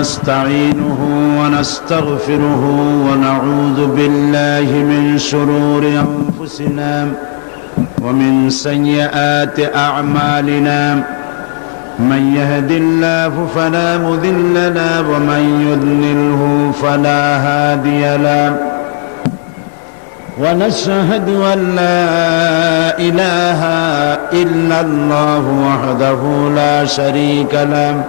ونستعينه ونستغفره ونعوذ بالله من شرور أنفسنا ومن سيئات أعمالنا من يهد الله فلا مضل له ومن يضلله فلا هادي له ونشهد أن لا إله إلا الله وحده لا شريك له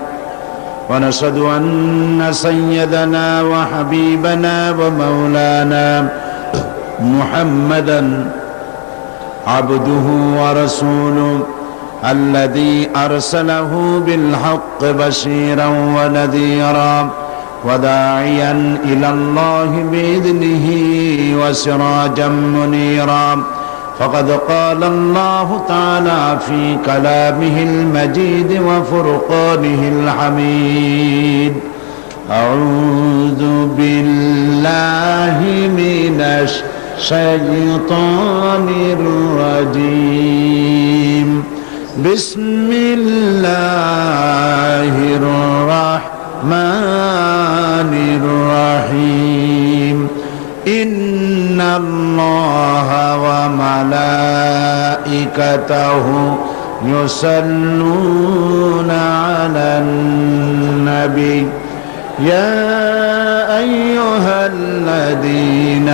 ونشهد أن سيدنا وحبيبنا ومولانا محمدا عبده ورسوله الذي أرسله بالحق بشيرا ونذيرا وداعيا إلى الله بإذنه وسراجا منيرا فقد قال الله تعالى في كلامه المجيد وفرقانه الحميد أعوذ بالله من الشيطان الرجيم بسم الله الرحمن الرحيم إن الله وملائكته يصلون على النبي يا أيها الذين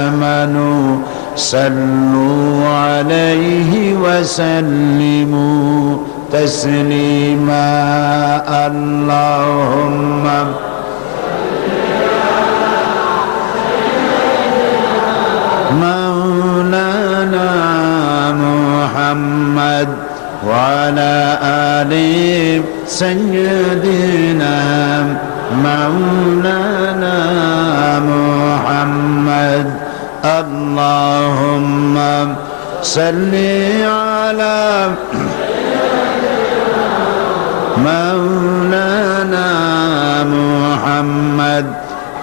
آمنوا صلوا عليه وسلموا تسليما اللهم مولانا محمد وعلى آل سيدنا مولانا محمد اللهم صل على مولانا محمد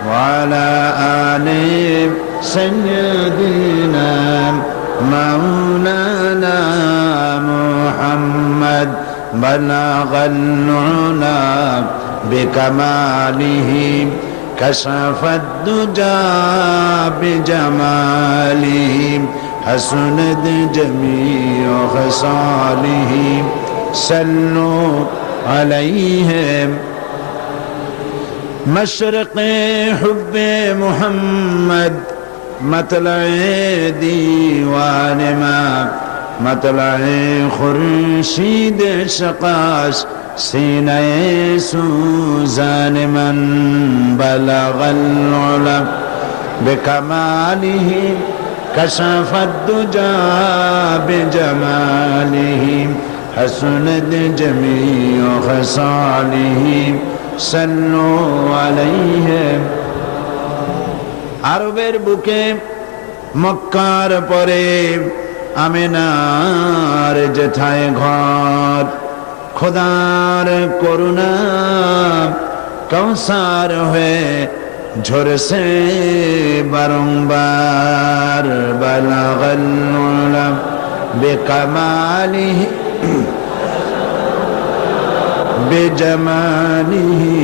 وعلى آل سيدنا مولانا محمد بلغ العلا بكماله كشف الدجى بجماله حسنت جميع خصاله صلوا عليهم مشرق حب محمد مطلع ديوان ما مطلع خورشید شقاش سینه سوزان من بلغ العلا بكماله كشف الدجى بجماله حسنت جميع خصاله صلوا عليهم আরবের বুকে মক্কার পরে আমিনার যেথায় ঘর খোদার করুণা কৌসার হয়ে ঝরছে বারংবার বালাগাল উলা বিকামালিহি বিজামালিহি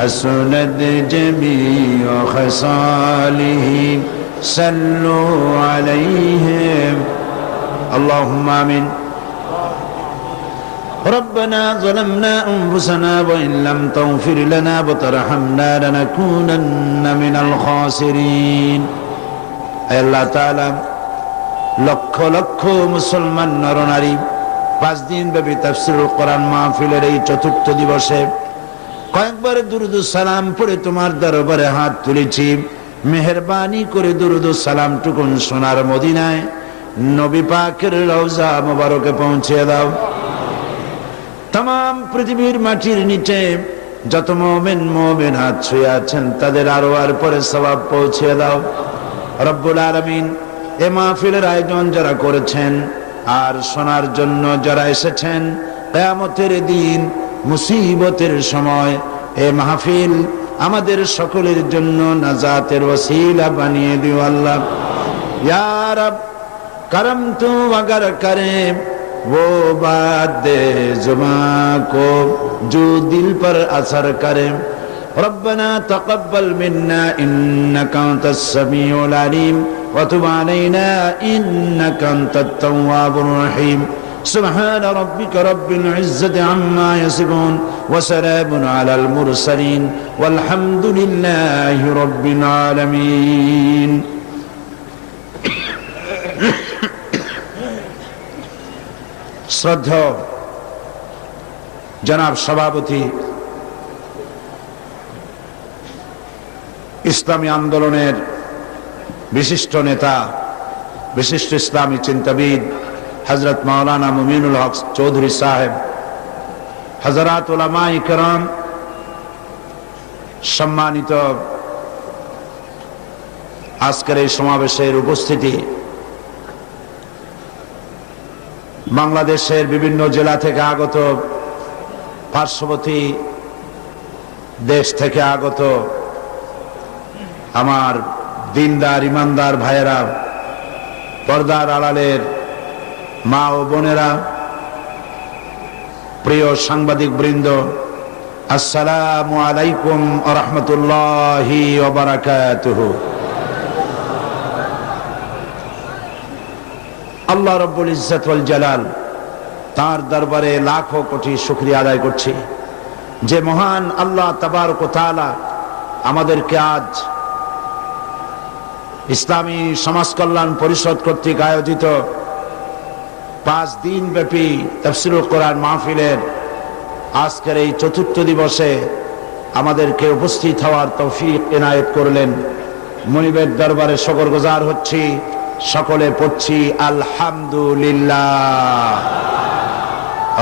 حسنت جميع خصاله صلوا عليهم اللهم آمين ربنا ظلمنا أنفسنا وإن لم تغفر لنا وترحمنا لنكونن من الخاسرين أي الله تعالى লক্ষ লক্ষ মুসলমান নরনারী 5 দিন ব্যাপী তাফসীরুল কোরআন মাহফিলের এই চতুর্থ দিবসে কয়েকবার দুরুদ সালাম পড়ে তোমার দরবারে হাত তুলেছি মেহেরবানি করে দুরুদ সালাম টুকুন সোনার মদিনায় নবী পাকের রওজা মোবারকে পৌঁছে দাও तमाम পৃথিবীর মাটির নিচে যত মুমিন মুমিনাত শুয়ে আছেন তাদের আরওয়ার পরে সওয়াব পৌঁছে দাও রব্বুল আলামিন এই মাহফিলের আয়োজন যারা করেছেন আর শোনার জন্য যারা এসেছেন কিয়ামতের দিন মুসিবতের সময় এই মাহফিল আমাদের সকলের জন্য নাজাতের ওসিলা বানিয়ে দিও আল্লাহ ইয়া রব করম তু अगर करे वो बात दे जुबां को जो दिल पर असर करे रब्बना तक़ब्बल मिन्ना इन्नका अंतस समीउल अलीम व तुब अलैना इन्नका अंतत तव्वाबुर रहीम सुब्हान रब्बिका रब्बिल इज्जति अम्मा यसिफून व सलामुन अलल मुरसलीन वल्हम्दुलिल्लाहि रब्बिल आलमीन। শ্রদ্ধেয় জনাব সভাপতি, ইসলামী আন্দোলনের বিশিষ্ট নেতা, বিশিষ্ট ইসলামী চিন্তাবিদ হযরত মাওলানা মুমিনুল হক চৌধুরী সাহেব, হযরত উলামায়ে কেরাম, সম্মানিত আজকের এই সমাবেশের উপস্থিতি, বাংলাদেশের বিভিন্ন জেলা থেকে আগত, পার্শ্ববর্তী দেশ থেকে আগত আমার দিনদার ইমানদার ভাইয়েরা, পর্দার আড়ালের মা ও বোনেরা, প্রিয় সাংবাদিক বৃন্দ, আসসালামু আলাইকুম ওয়া রাহমাতুল্লাহি ওয়া বারাকাতুহু। আল্লাহ রব্বুল ইজ্জত ওয়াল জালাল তার দরবারে লাখো কোটি শুকরিয়া আদায় করছি যে মহান আল্লাহ তাবারক ওয়া তাআলা আমাদেরকে আজ ইসলামী সমাজ কল্যাণ পরিষদ কর্তৃক আয়োজিত 5 দিন ব্যাপী তাফসীরুল কোরআন মাহফিলের আজকের এই চতুর্থ দিবসে আমাদেরকে উপস্থিত হওয়ার তৌফিক এনায়েত করলেন। মুনিবের দরবারে শুকরগুজার হচ্ছি, সকলে পড়ছি আলহামদুলিল্লাহ।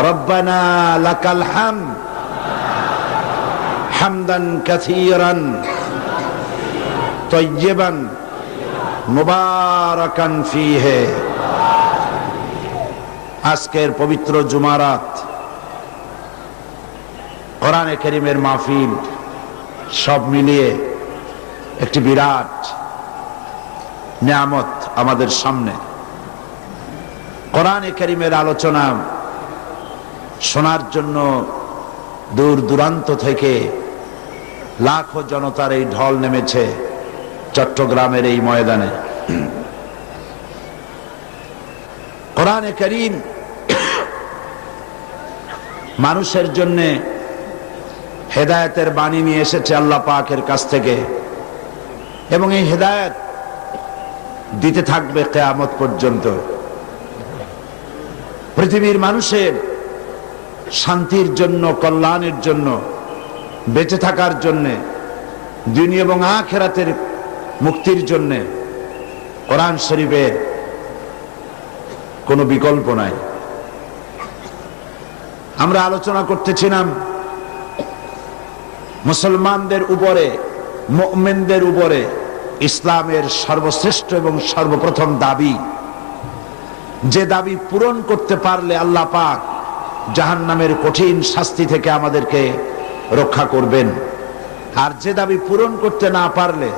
রব্বানা লাকাল হামদ হামদান কাসীরান তাইয়্যিবান মুবারাকান ফীহি। আজকের পবিত্র জুমারাত, কোরআনে কারীমের মাহফিল, সব মিলিয়ে একটি বিরাট নিয়ামত আমাদের সামনে। কোরআনে কারীমের আলোচনা শোনার জন্য দূর দূরান্ত থেকে লাখো জনতার এই ঢল নেমেছে চট্টগ্রামের এই ময়দানে। কোরআনে কারীম মানুষের জন্য হেদায়েতের বাণী নিয়ে এসেছে আল্লাহ পাকের কাছ থেকে, এবং এই হেদায়েত দিতে থাকবে কিয়ামত পর্যন্ত। পৃথিবীর মানুষের শান্তির জন্য, কল্যাণের জন্য, বেঁচে থাকার জন্য, দুনিয়া এবং আখিরাতের মুক্তির জন্য কোরআন শরীফের কোনো বিকল্প নাই। আমরা আলোচনা করতেছিলাম মুসলমানদের উপরে, মুমিনদের উপরে ইসলামের সর্বশ্রেষ্ঠ এবং সর্বপ্রথম দাবি, যে দাবি পূরণ করতে পারলে আল্লাহ পাক জাহান্নামের কঠিন শাস্তি থেকে আমাদেরকে রক্ষা করবেন, আর যে দাবি পূরণ করতে না পারলে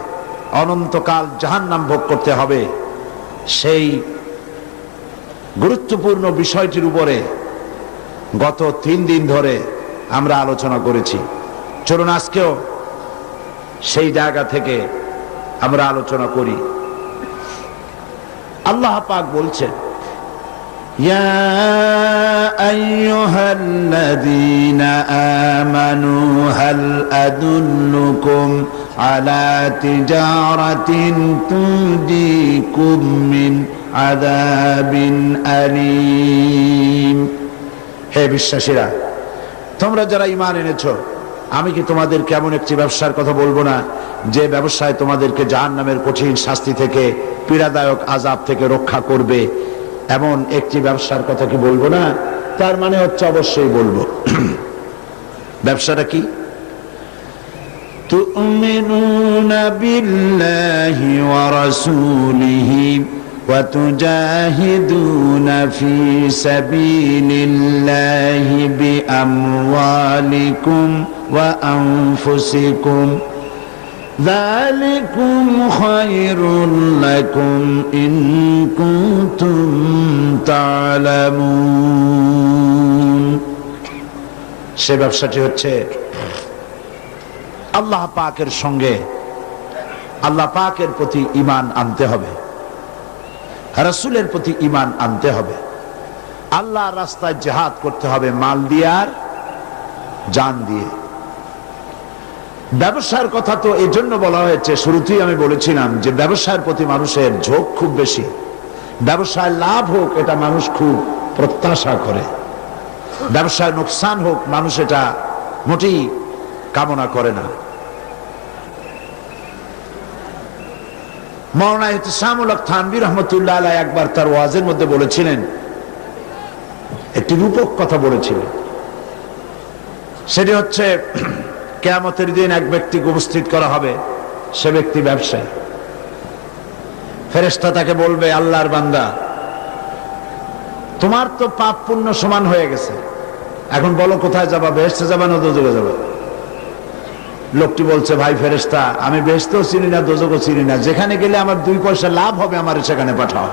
অনন্তকাল জাহান্নাম ভোগ করতে হবে। সেই গুরুত্বপূর্ণ বিষয়টির উপরে গত 3 দিন ধরে আমরা আলোচনা করেছি। চলুন আজকেও সেই জায়গা থেকে আমরা আলোচনা করি। আল্লাহ পাক বলছেন, ইয়া আইয়ুহাল্লাযীনা আমানু হাল আদুল্লুকুম আলা তিজারাতিন তুনজিকুম মিন আযাবিন আলীম। হে বিশ্বাসীরা, তোমরা যারা ঈমান এনেছো, আমি কি তোমাদেরকে এমন একটি ব্যবসার কথা বলবো না যে ব্যবসায় তোমাদেরকে জাহান্নামের কঠিন শাস্তি থেকে, পীড়াদায়ক আযাব থেকে রক্ষা করবে? এমন একটি ব্যবসার কথা কি বলবো না? তার মানে হচ্ছে অবশ্যই বলবো। ব্যবসাটা কি? তুমিনুনা বিল্লাহি ওয়া রাসূলিহি ওয়া তুজাহিদুনা ফি সাবিলিল্লাহি বিআমওয়ালিকুম ওয়া আনফুসিকুম যালিকুম খায়রুল লাকুম ইন কুনতুম তা'লামুন। সে ব্যবসাটি হচ্ছে আল্লাহ পাকের সঙ্গে আল্লাহ পাকের প্রতি ঈমান আনতে হবে, রাসূলের প্রতি ঈমান আনতে হবে, আল্লাহর রাস্তায় জিহাদ করতে হবে মাল দিয়ে আর জান দিয়ে। ব্যবসার কথা তো এই জন্য বলা হয়েছে, শুরুতেই আমি বলেছিলাম যে ব্যবসার প্রতি মানুষের ঝোঁক খুব বেশি। ব্যবসায় লাভ হোক এটা মানুষ খুব প্রত্যাশা করে, ব্যবসায় নোকসান হোক মানুষ এটা মোটেই কামনা করে না। মাওলানা ইহতিসামুল হক থানভী রহমতুল্লাহ আলাইহি একবার তার ওয়াজের মধ্যে বলেছিলেন, একটি রূপক কথা বলেছিলেন। সেটি হচ্ছে কিয়ামতের দিন এক ব্যক্তিকে উপস্থিত করা হবে, সে ব্যক্তি ব্যবসায়ী। ফেরেশতা তাকে বলবে, আল্লাহর বান্দা, তোমার তো পাপ পুণ্য সমান হয়ে গেছে, এখন বলো কোথায় যাবা, বেহেশতে যাবা না দোজখে যাবা? লোকটি বলছে, ভাই ফেরেশতা, আমি বেহেশতেও চিনি না দোজখও চিনি না, যেখানে গেলে আমার 2 পয়সা লাভ হবে আমার সেখানে পাঠাও।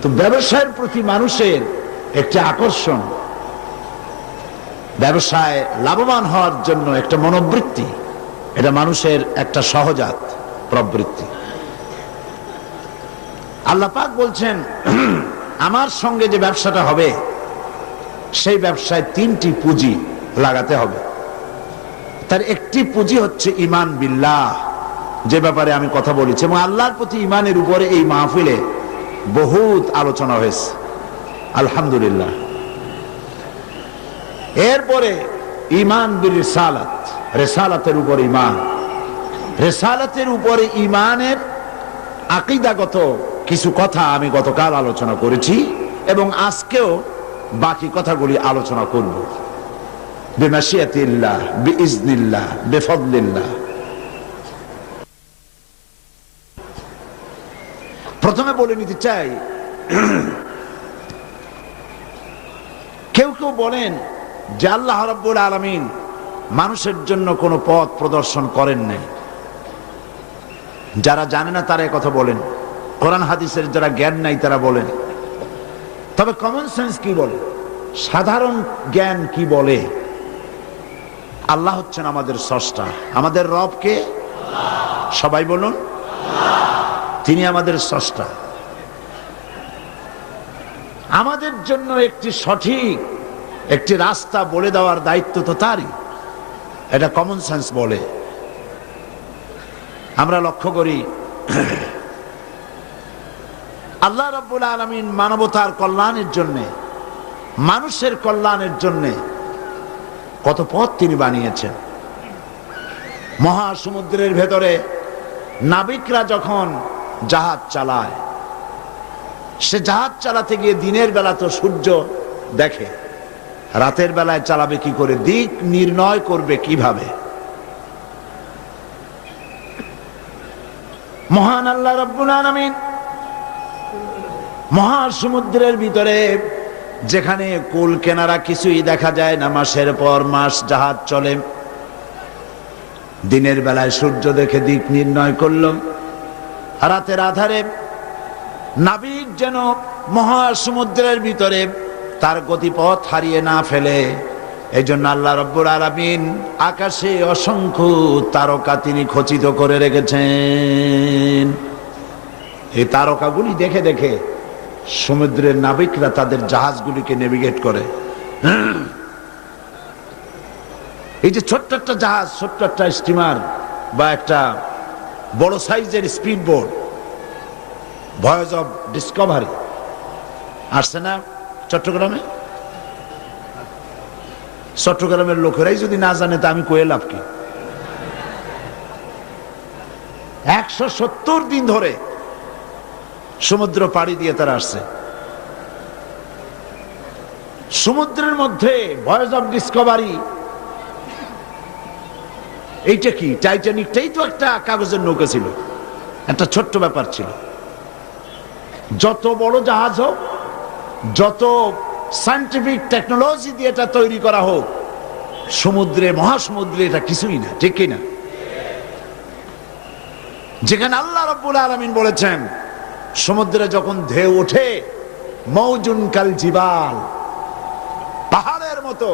তো ব্যবসায়ের প্রতি মানুষের একটি আকর্ষণ, ব্যবসায় লাভবান হওয়ার জন্য একটা মনোবৃত্তি, এটা মানুষের একটা সহজাত প্রবৃত্তি। আল্লাহ পাক বলছেন, আমার সঙ্গে যে ব্যবসাটা হবে সেই ব্যবসায় 3টি পুঁজি লাগাতে হবে। তার একটি পুঁজি হচ্ছে ঈমান বিল্লাহ, যে ব্যাপারে আমি কথা বলেছি, এবং আল্লাহর প্রতি ঈমানের উপরে এই মাহফিলে বহুত আলোচনা হয়েছে, আলহামদুলিল্লাহ। এরপরে ঈমান বিল রিসালাত, রিসালাতের উপর ঈমান, রিসালাতের উপরে ঈমানের আকীদাগত কিছু কথা আমি গতকাল আলোচনা করেছি এবং আজকেও বাকি কথাগুলি আলোচনা করব বিমাশিয়াতিল্লাহ, বিইজনিল্লাহ, বিফদলিল্লাহ। প্রথমে বলে নিতে চাই, কেউ কেউ বলেন যে আল্লাহ রাব্বুল আলামিন মানুষের জন্য কোনো পথ প্রদর্শন করেন নাই। যারা জানে না তারা কথা বলেন, কোরআন হাদিসের যারা জ্ঞান নাই তারা বলেন। তবে কমন সেন্স কি বলে, সাধারণ জ্ঞান কি বলে? আল্লাহ হচ্ছেন আমাদের স্রষ্টা, আমাদের রব কে? সবাই বলুন, তিনি আমাদের স্রষ্টা। আমাদের জন্য একটি সঠিক একটি রাস্তা বলে দেওয়ার দায়িত্ব তো তারই, এটা কমন সেন্স বলে। আমরা লক্ষ্য করি আল্লাহ রাব্বুল আলামিন মানবতার কল্যাণের জন্য, মানুষের কল্যাণের জন্য কত পথ তিনি বানিয়েছেন। মহাসমুদ্রের ভেতরে নাবিকরা যখন জাহাজ চালায়, সে জাহাজ চালাতে গিয়ে দিনের বেলা তো সূর্য দেখে, রাতের বেলায় চালাবে কি করে, দিক নির্ণয় করবে কিভাবে? মহান আল্লাহ রাব্বুল আলামিন মহাসমুদ্রের ভিতরে যেখানে কুল কেনারা কিছুই দেখা যায় না, মাসের পর মাস জাহাজ চলে, দিনের বেলায় সূর্য দেখে দিক নির্ণয় করল, রাতের আধারে নাবিক যেন মহাসমুদ্রের ভিতরে তার গতিপথ হারিয়ে না ফেলে, এই জন্য আল্লাহ রাব্বুল আলামিন আকাশে অসংখ্য তারকা তিনি খচিত করে রেখেছেন। এই তারকাগুলি দেখে দেখে সমুদ্রের নাবিকরা তাদের জাহাজগুলিকে নেভিগেট করে। এই যে ছোট্ট একটা জাহাজ, ছোট্ট একটা স্টিমার বা একটা বড় সাইজের speed boat, voice of Discovery আসছে না চট্টগ্রামে? চট্টগ্রামের লোকেরাই যদি না জানে তা আমি কয়ে লাভ কি? 170 দিন ধরে সমুদ্র পাড়ি দিয়ে তারা আসছে। সমুদ্রের মধ্যে ভয়েস অফ ডিসকভারি, এইটা কি? টাইটানিকটাই তো একটা কাগজের নৌকা ছিল, একটা ছোট্ট ব্যাপার ছিল। যত বড় জাহাজ হোক, যত সায়েন্টিফিক টেকনোলজি দিয়ে এটা তৈরি করা হোক, সমুদ্রে, মহাসমুদ্রে এটা কিছুই না, ঠিক কিনা? যেখানে আল্লাহ রাব্বুল আলামিন বলেছেন সমুদ্রে যখন ঢেউ ওঠে, মৌজুন কাল জিবাল, পাহাড়ের মতো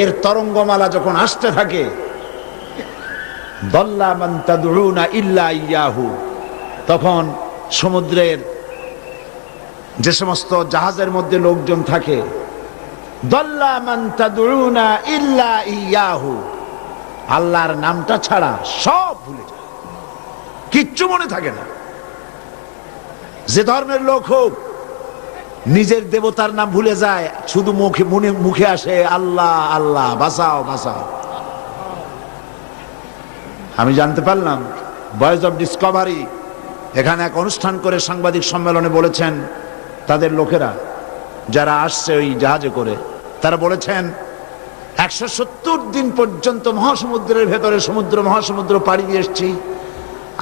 এর তরঙ্গমালা যখন আসতে থাকে, দল্লা মান তাদউনা ইল্লা ইয়াহু, তখন সমুদ্রের যে সমস্ত জাহাজের মধ্যে লোকজন থাকে, দল্লা মান তাদউনা ইল্লা ইয়াহু, আল্লাহর নামটা ছাড়া সব ভুলে যায়, কিচ্ছু মনে থাকে না। যে ধর্মের লোক হোক, নিজের দেবতার নাম ভুলে যায়, শুধু মুখে আসে আল্লাহ আল্লাহ, বাঁচাও বাঁচাও। আমি জানতে পারলাম ভয়েস অফ ডিসকভারি এখানে এক অনুষ্ঠান করে সাংবাদিক সম্মেলনে বলেছেন তাদের লোকেরা যারা আসছে ওই জাহাজে করে, তারা বলেছেন 170 দিন পর্যন্ত মহাসমুদ্রের ভেতরে মহাসমুদ্র পাড়ি দিয়ে এসেছি,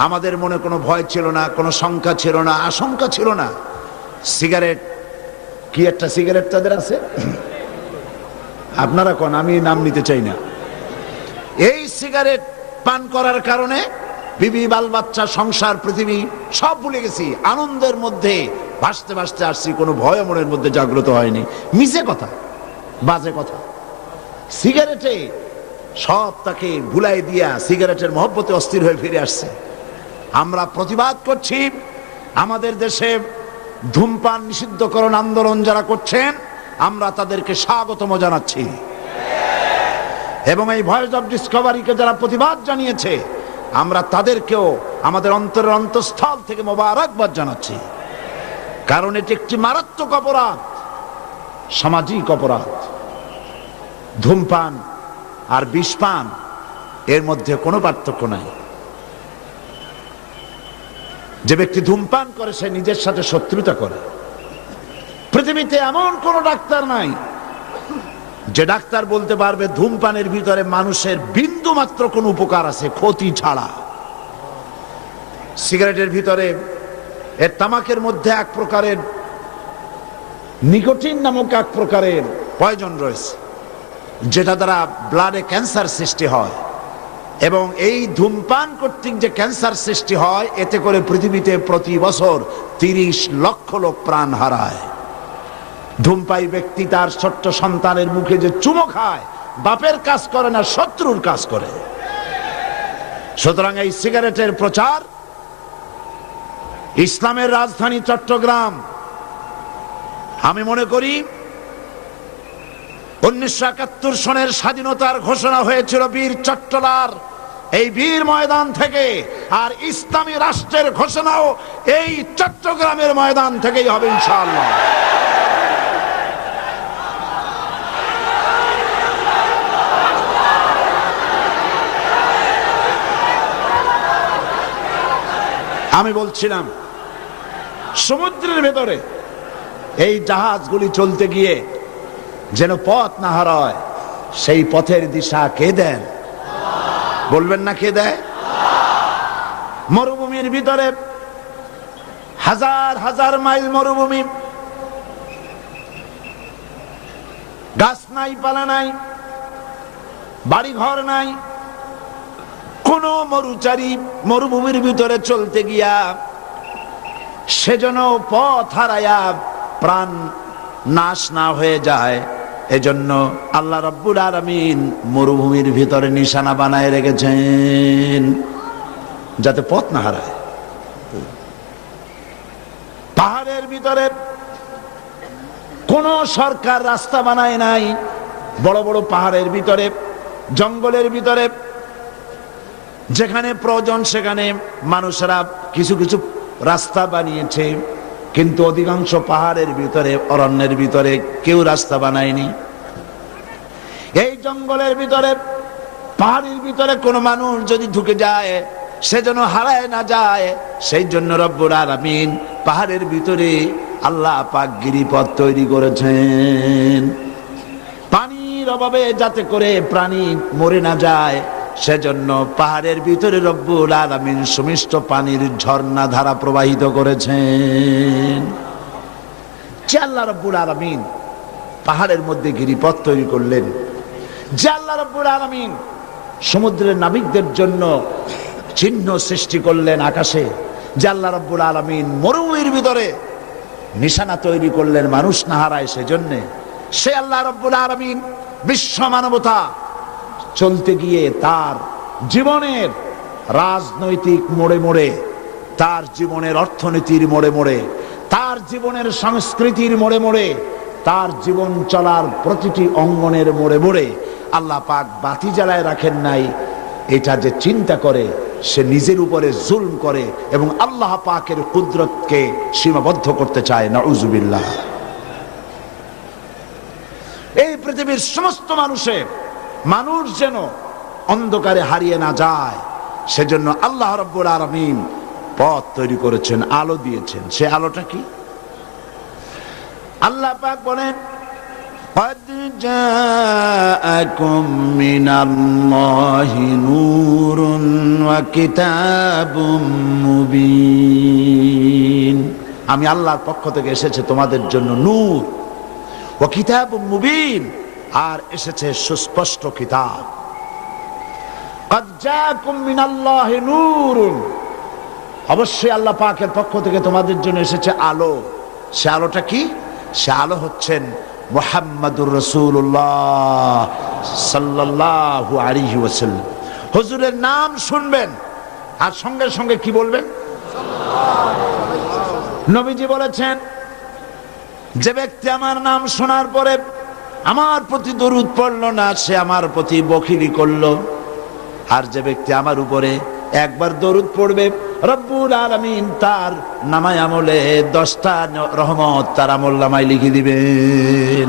আমাদের মনে কোনো ভয় ছিল না, কোনো শঙ্কা ছিল না, আশঙ্কা ছিল না। সিগারেট, কি একটা সিগারেট তাদের আছে, আপনারা কোন, আমি নাম নিতে চাই না, এই সিগারেট পান করার কারণে বিবি, বাল বাচ্চা, সংসার, পৃথিবী সব ভুলে গেছি, আনন্দের মধ্যে ভাসতে ভাসতে আসছি, কোনো ভয় মনের মধ্যে জাগ্রত হয়নি। মিছে কথা, বাজে কথা। সিগারেটে সব তাকে ভুলাই দিয়া সিগারেটের মহব্বতে অস্থির হয়ে ফিরে আসছে। আমরা প্রতিবাদ করছি, আমাদের দেশে ধূমপান নিষিদ্ধকরণ আন্দোলন যারা করছেন, আমরা তাদেরকে স্বাগতম জানাচ্ছি, এবং এই ভয়েস অফ ডিসকভারিকে যারা প্রতিবাদ জানিয়েছে, আমরা তাদেরকেও আমাদের অন্তরের অন্তঃস্থল থেকে মোবারকবাদ জানাচ্ছি। কারণ এটি একটি মারাত্মক অপরাধ, সামাজিক অপরাধ। ধূমপান আর বিষপান এর মধ্যে কোনো পার্থক্য নাই। যে ব্যক্তি ধূমপান করে সে নিজের সাথে শত্রুতা করে। পৃথিবীতে এমন কোন ডাক্তার নাই যে ডাক্তার বলতে পারবে ধূমপানের ভিতরে মানুষের বিন্দু মাত্র কোন উপকার আছে, ক্ষতি ছাড়া। সিগারেটের ভিতরে, এর তামাকের মধ্যে এক প্রকারের নিকোটিন নামক এক প্রকারের পয়জন রয়েছে, যেটা দ্বারা ব্লাডে ক্যান্সার সৃষ্টি হয়, এবং এই ধূমপান কর্তৃক যে ক্যান্সার সৃষ্টি হয়, এতে করে পৃথিবীতে প্রতি বছর 30 লক্ষ লোক প্রাণ হারায়। ধূমপাই ব্যক্তি তার ছোট্ট সন্তানের মুখে যে চুমো খায়, বাপের কাজ করে না, শত্রুর কাজ করে। সুতরাং এই সিগারেটের প্রচার, ইসলামের রাজধানী চট্টগ্রাম, আমি মনে করি 1971 সনের স্বাধীনতার ঘোষণা হয়েছিল বীর চট্টলার এই বীর ময়দান থেকে, আর ইসলামী রাষ্ট্রের ঘোষণাও এই চট্টগ্রামের ময়দান থেকেই হবে ইনশাআল্লাহ। আমি বলছিলাম সমুদ্রের ভেতরে এই জাহাজগুলি চলতে গিয়ে যেন পথ না হারায়, সেই পথের দিশা কে দেন? বলবেন না কে দেয়? মরুভূমির ভিতরে হাজার হাজার মাইল মরুভূমি, গাছ নাই, পালা নাই, বাড়ি ঘর নাই, কোন মরুচারী মরুভূমির ভিতরে চলতে গিয়া সেজন্য পথ হারায়া প্রাণ নাশ না হয়ে যায়, এজন্য আল্লাহ রাব্বুল আলামিন মরুভূমির ভিতরে নিশানা বানায় রেখেছেন যাতে পথ না হারায়। পাহাড়ের ভিতরে কোন সরকার রাস্তা বানায় নাই, বড় বড় পাহাড়ের ভিতরে, জঙ্গলের ভিতরে যেখানে প্রয়োজন সেখানে মানুষেরা কিছু কিছু রাস্তা বানিয়েছে, কিন্তু অধিকাংশ পাহাড়ের ভিতরে, অরণ্যের ভিতরে কেউ রাস্তা বানায়নি। এই জঙ্গলের ভিতরে, পাহাড়ের ভিতরে কোন মানুষ যদি ঢুকে যায় সে যেন হারায় না যায়, সেই জন্য রব্বুল আলামিন পাহাড়ের ভিতরে আল্লাহ পাক গিরিপথ তৈরি করেছেন, পানির অভাবে যাতে করে প্রাণী মরে না যায়, সেজন্য পাহাড়ের ভিতরে রব্বুল আলামিন সুমিষ্ট পানির ঝর্ণা ধারা প্রবাহিত করেছেন। আল্লাহ রব্বুল আলামিন পাহাড়ের মধ্যে গিরিপথ তৈরি করলেন, যে আল্লাহ রাব্বুল আলামিন সমুদ্রের নাবিকদের জন্য চিহ্ন সৃষ্টি করলেন আকাশে, যে আল্লাহ রাব্বুল আলামিন মরুভূমির ভিতরে নিশানা তৈরি করলেন মানুষ না হারায় সেজন্য, সে আল্লাহ রাব্বুল আলামিন বিশ্ব মানবতা চলতে গিয়ে তার জীবনের রাজনৈতিক মোড়ে মোড়ে, তার জীবনের অর্থনীতির মোড়ে মোড়ে, তার জীবনের সংস্কৃতির মোড়ে মোড়ে, তার জীবন চলার প্রতিটি অঙ্গনের মোড়ে মোড়ে আল্লাহ পাক বাতি জ্বালায় রাখেন নাই। এটা যে চিন্তা করে সে নিজের উপরে জুলম করে এবং আল্লাহ পাকের কুদরতকে সীমাবদ্ধ করতে চায়। নাউজুবিল্লাহ। এই পৃথিবীর সমস্ত মানুষ যেন অন্ধকারে হারিয়ে না যায়, সেজন্য আল্লাহ রাব্বুল আলামিন পথ তৈরি করেছেন, আলো দিয়েছেন। সে আলোটা কি? আল্লাহ পাক বলেন, قد جاءكم من الله نور وكتاب مبين। আমি আল্লাহর পক্ষ থেকে এসেছে তোমাদের জন্য নূর, ওয়া কিতাবুম মুবিন, আর এসেছে সুস্পষ্ট কিতাব। قد جاءكم من الله نور, অবশ্যই আল্লাহ পাকের পক্ষ থেকে তোমাদের জন্য এসেছে আলো। সে আলোটা কি? সে আলো হচ্ছেন মুহাম্মাদুর রাসূলুল্লাহ সাল্লাল্লাহু আলাইহি ওয়াসাল্লাম। হুজুরের নাম শুনবেন আর সঙ্গে সঙ্গে কি বলবেন? নবীজি বলেছেন, যে ব্যক্তি আমার নাম শোনার পরে আমার প্রতি দরুদ পড়লো না, সে আমার প্রতি বখিলি করলো। আর যে ব্যক্তি আমার উপরে একবার দরুদ পড়বে, রব্বুল আলামিন তার নামায় আমলে 10টা রহমত তার আমল নামায় লিখে দিবেন।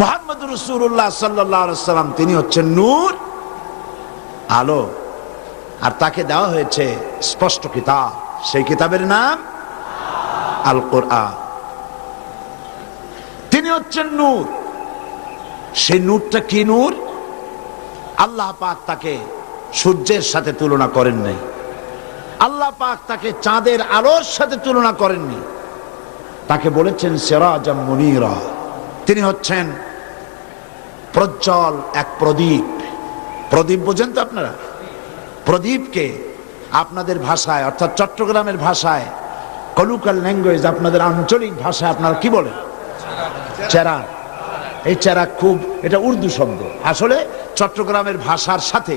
মুহাম্মদুর রাসূলুল্লাহ সাল্লাল্লাহু আলাইহি ওয়াসাল্লাম তিনি হচ্ছেন নূর, আলো, আর তাকে দেওয়া হয়েছে স্পষ্ট কিতাব। সেই কিতাবের নাম আল কোরআন। তিনি হচ্ছেন নূর। সেই নূরটা কি নূর? আল্লাহ পাক তাকে সূর্যের সাথে তুলনা করেন নাই, আল্লাহ পাক তাকে চাঁদের আলোর সাথে তুলনা করেননি, তাকে বলেছেন সিরাজাম মুনীরা। তিনি হচ্ছেন প্রজ্জ্বল এক প্রদীপ। প্রদীপ বোঝেন তো আপনারা? প্রদীপকে আপনাদের ভাষায়, অর্থাৎ চট্টগ্রামের ভাষায়, কলুকাল ল্যাঙ্গুয়েজ, আপনাদের আঞ্চলিক ভাষায় আপনারা কি বলেন? চেরাগ। এই চেরাগ খুব, এটা উর্দু শব্দ। আসলে চট্টগ্রামের ভাষার সাথে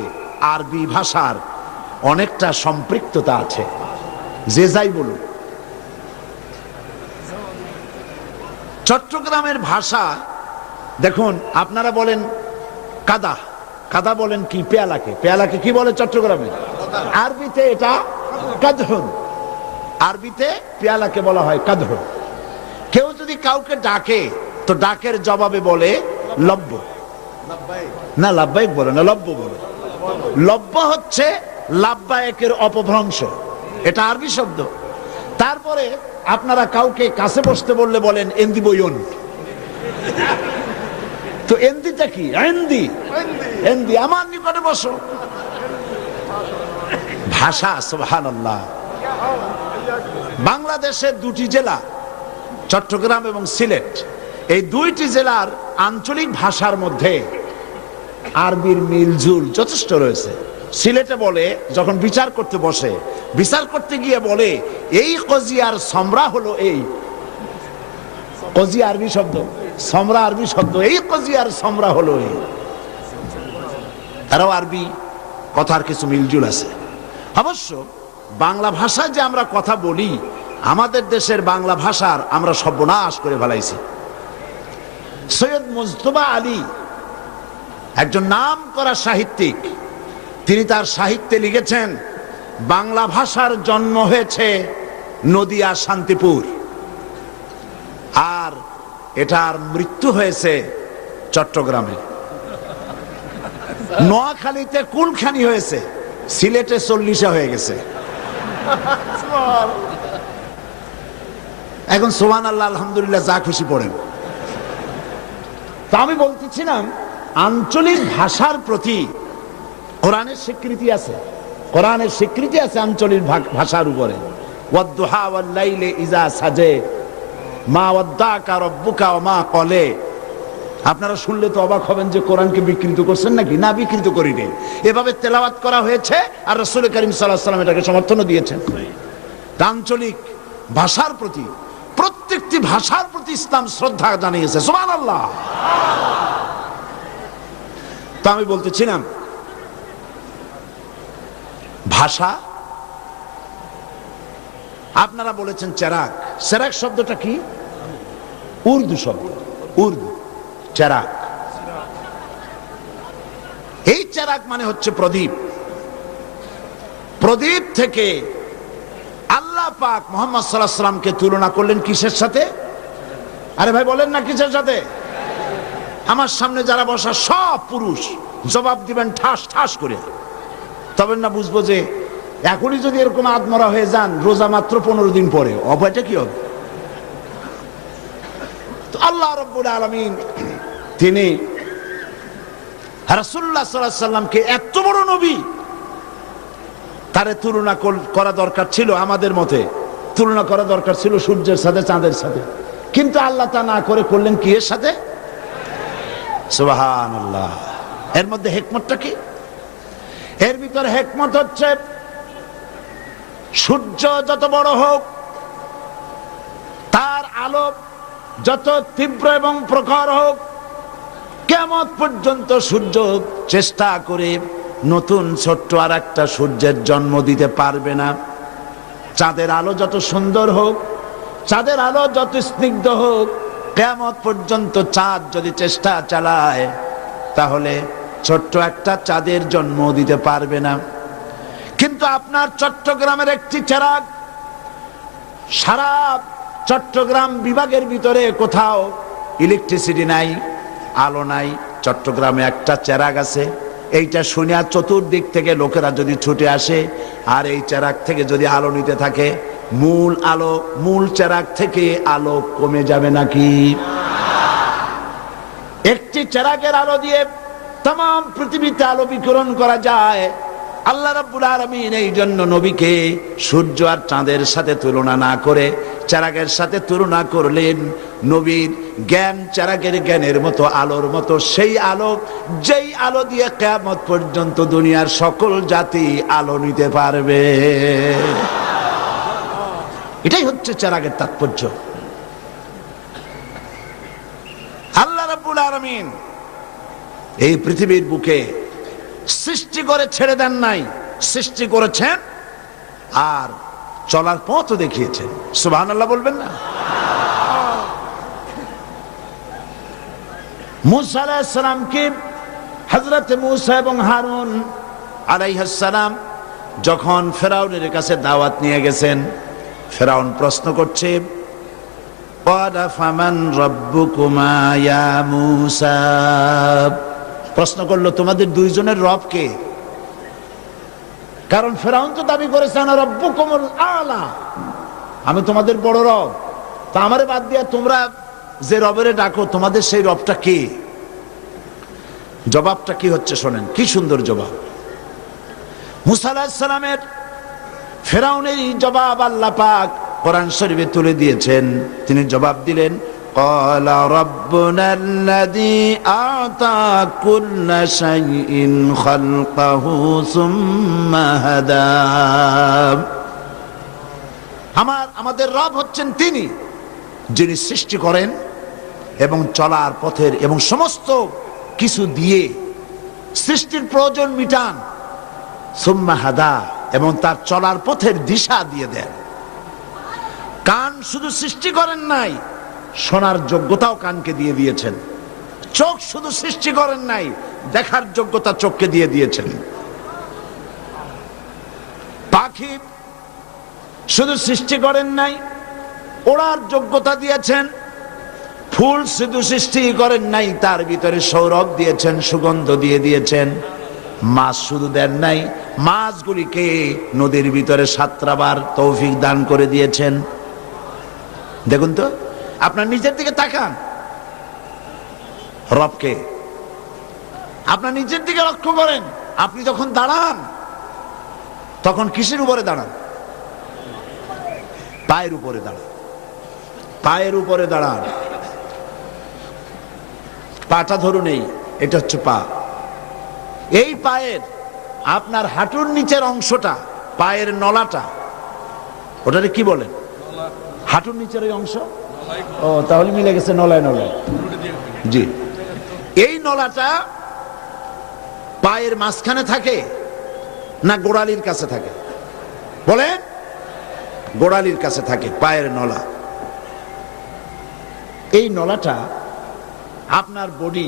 আরবি ভাষার অনেকটা সম্পৃক্ততা আছে, যে যাই বলুন। চট্টগ্রামের ভাষা দেখুন, আপনারা বলেন কাদা, কাদা বলেন কি? পেয়ালাকে, পেয়ালাকে কি বলে চট্টগ্রামে? আরবিতে এটা কাদহুন, আরবিতে পেয়ালাকে বলা হয় কাদহুন। কেউ যদি কাউকে ডাকে তো ডাকের জবাবে বলে লব্ব, না লাব্বাইক বলে না, লব্ব বলে। লব্ব হচ্ছে লাব্বাইকের অপভ্রংশ, এটা আরবি শব্দ। তারপরে আপনারা কাউকে কাছে বসতে বললে বলেন এন্দি বইন। তো এন্দিটা কি? এন্দি, এন্দি, আমার নিকটে বসো। ভাষা, সুবহানাল্লাহ। বাংলাদেশের দুটি জেলা, চট্টগ্রাম এবং সিলেট, এই দুইটি জেলার আঞ্চলিক ভাষার মধ্যে আরবির মিলজুল যথেষ্ট রয়েছে। সিলেটে বলে, যখন বিচার করতে বসে, বিচার করতে গিয়ে বলে এই কজিয়ার সমরা হলো এই। কজিয়া আরবি শব্দ, সমরা আরবি শব্দ, এই কজিয়ার সমরা হলো এই। তারাও আরবি কথার কিছু মিলজুল আছে। অবশ্য বাংলা ভাষায় যে আমরা কথা বলি, আমাদের দেশের বাংলা ভাষার আমরা সর্বনাশ করে ফেলাইছি। সৈয়দ মুজতবা আলী একজন নাম করা সাহিত্যিক, তিনি তার সাহিত্যে লিখেছেন, বাংলা ভাষার জন্ম হয়েছে নদিয়া শান্তিপুর, আর এটার মৃত্যু হয়েছে চট্টগ্রামে। নোয়াখালীতে কুলখানি হয়েছে, সিলেটে 40 হয়ে গেছে। এখন সুবহানাল্লাহ, আলহামদুলিল্লাহ, যা খুশি পড়েন। তা আমি বলতেছিলাম, আঞ্চলিক ভাষার প্রতি কোরআনের স্বীকৃতি আছে, কোরআনের স্বীকৃতি আছে আঞ্চলিক ভাষার উপরে। ওয়াদ-দুহা ওয়াল-লাইলি ইযা সাজে মা ওয়াদ্দাকা রাব্বুকা ওয়া মা ক্বালে। আপনারা শুনলে তো অবাক হবেন যে কোরআনকে বিকৃত করছেন নাকি। না, বিকৃত করিনি, এভাবে তেলাওয়াত করা হয়েছে আর রাসূল করিম সাল্লাল্লাহু আলাইহি ওয়াসাল্লাম এটাকে সমর্থনও দিয়েছেন। আঞ্চলিক ভাষার প্রতি, প্রত্যেকটি ভাষার প্রতি ইসলাম শ্রদ্ধা জানিয়েছে। সুবহানাল্লাহ। তো আমি বলতেছিলাম ভাষা, আপনারা বলেছেন চেরাগ। চেরাগ শব্দটা কি? উর্দু শব্দ, উর্দু চেরাগ। এই চেরাগ মানে হচ্ছে প্রদীপ। প্রদীপ থেকে আল্লাহ পাক মুহাম্মদ সাল্লাল্লাহু আলাইহি ওয়াসাল্লামকে তুলনা করলেন কিসের সাথে? আরে ভাই বলেন না কিসের সাথে? আমার সামনে যারা বসা সব পুরুষ, জবাব দিবেন ঠাস ঠাস করে। তবে না বুঝবো যে এখনই যদি এরকম আত্মরা হয়ে যান, রোজা মাত্র 15 দিন পরে, অভয়টা কি হবে? তো আল্লাহ রাব্বুল আলামিন তিনি রাসূলুল্লাহ সাল্লাল্লাহু আলাইহি ওয়াসাল্লামকে এত বড় নবী, তারে তুলনা করা দরকার ছিল, আমাদের মতে তুলনা করা দরকার ছিল সূর্যের সাথে, চাঁদের সাথে, কিন্তু আল্লাহ তা না করে করলেন কি এর সাথে? সুবহানাল্লাহ। এর মধ্যে হিকমতটা কি? এর ভিতরে হিকমত হচ্ছে সূর্য যত বড় হোক, তার আলো যত তীব্র এবং প্রখর হোক, কিয়ামত পর্যন্ত সূর্য চেষ্টা করে নতুন ছোট্ট আর একটা সূর্যের জন্ম দিতে পারবে না। চাঁদের আলো যত সুন্দর হোক, চাঁদের আলো যত স্নিগ্ধ হোক, কিয়ামত পর্যন্ত চাঁদ যদি চেষ্টা চালায় তাহলে ছোট্ট একটা চাঁদের জন্ম দিতে পারবে না। কিন্তু আপনার চট্টগ্রামের একটি চেরাগ, সারা চট্টগ্রাম বিভাগের ভিতরে কোথাও ইলেকট্রিসিটি নাই, আলো নাই, চট্টগ্রামে একটা চেরাগ আছে। এইটা শুনিয়া চতুর্দিক থেকে লোকেরা যদি ছুটে আসে আর এই চেরাগ থেকে যদি আলো নিতে থাকে, মূল চেরাগ থেকে আলো কমে যাবে নাকি? একটি চেরাগের আলো দিয়ে तमाम পৃথিবীতে আলো বিকিরণ করা যায়। আল্লাহ রাব্বুল আলামিন এই জন্য নবীকে সূর্য আর চাঁদের সাথে তুলনা না করে চেরাগের সাথে তুলনা করলেন। নবীর জ্ঞান চেরাগের জ্ঞানের মতো, আলোর মতো, সেই আলো যেই আলো দিয়ে কিয়ামত পর্যন্ত দুনিয়ার সকল জাতি আলো নিতে পারবে। এটাই হচ্ছে চেরাগের তাৎপর্য। আল্লাহ রাব্বুল আলামিন এই পৃথিবীর বুকে সৃষ্টি করে ছেড়ে দেন নাই, সৃষ্টি করেছেন আর চলার পথও দেখিয়েছেন। সুবহানাল্লাহ বলবেন না? মুসা আলাইহিস সালামকে হযরত মুসা এবং হারুন আলাইহিস সালাম যখন ফেরাউনের কাছে দাওয়াত নিয়ে গেছেন, ফেরাউন প্রশ্ন করছে, ক্বালা ফামান রাব্বুকুমা ইয়া মুসা, প্রশ্ন করলো তোমাদের দুইজনের রব কে? কারণ ফেরাউন তো দাবি করেছে আনা রাব্বুকুমুল আলা, আমি তোমাদের বড় রব। তা আমারে বাদ দিয়া তোমরা যে রবেরে ডাকো, তোমাদের সেই রবটা কে? জবাবটা কি হচ্ছে শোনেন, কি সুন্দর জবাব। মুসা আলাইহিস সালামের ফেরাউনের এই জবাব আল্লাহ পাক কোরআন শরীফে তুলে দিয়েছেন। তিনি জবাব দিলেন, ক্বালা রাব্বুনাল্লাযী আ'তা কুল্লা শাইইন খালকাহু সুম্মা হাদা, আমাদের রব হচ্ছেন তিনি যিনি সৃষ্টি করেন এবং চলার পথের এবং সমস্ত কিছু দিয়ে সৃষ্টির প্রয়োজন মিটান, সুম্মা হাদা, এবং তার চলার পথের দিশা দিয়ে দেন। কান শুধু সৃষ্টি করেন নাই, শোনার যোগ্যতাও কানকে দিয়ে দিয়েছেন। চোখ শুধু সৃষ্টি করেন নাই, দেখার যোগ্যতা চোখকে দিয়ে দিয়েছেন। পাখি শুধু সৃষ্টি করেন নাই, ওড়ার যোগ্যতা দিয়েছেন। ফুল শুধু সৃষ্টি করেন নাই, তার ভিতরে সৌরভ দিয়েছেন, সুগন্ধ দিয়ে দিয়েছেন। মাছ শুধু দেন নাই, মাছগুলিকে নদীর ভিতরে সাঁতরাবার তৌফিক দান করে দিয়েছেন। দেখুন তো, আপনার নিজের দিকে তাকান, রবকে আপনার নিজের দিকে লক্ষ্য করেন। আপনি যখন দাঁড়ান তখন কিসের উপরে দাঁড়ান? পায়ের উপরে দাঁড়ান, পায়ের উপরে দাঁড়ান। পাটা ধরুন, এটা হচ্ছে পা। এই পায়ের আপনার হাঁটুর নিচের অংশটা, পায়ের নলাটা, ওটারে কি বলেন? হাঁটুর নিচের ওই অংশ। ও, তাহলে মিলে গেছে, নলায় নলায়। জি, এই নলাটা পায়ের মাঝখানে থাকে না গোড়ালির কাছে থাকে? বলেন। গোড়ালির কাছে থাকে পায়ের নলা। এই নলাটা আপনার বডি,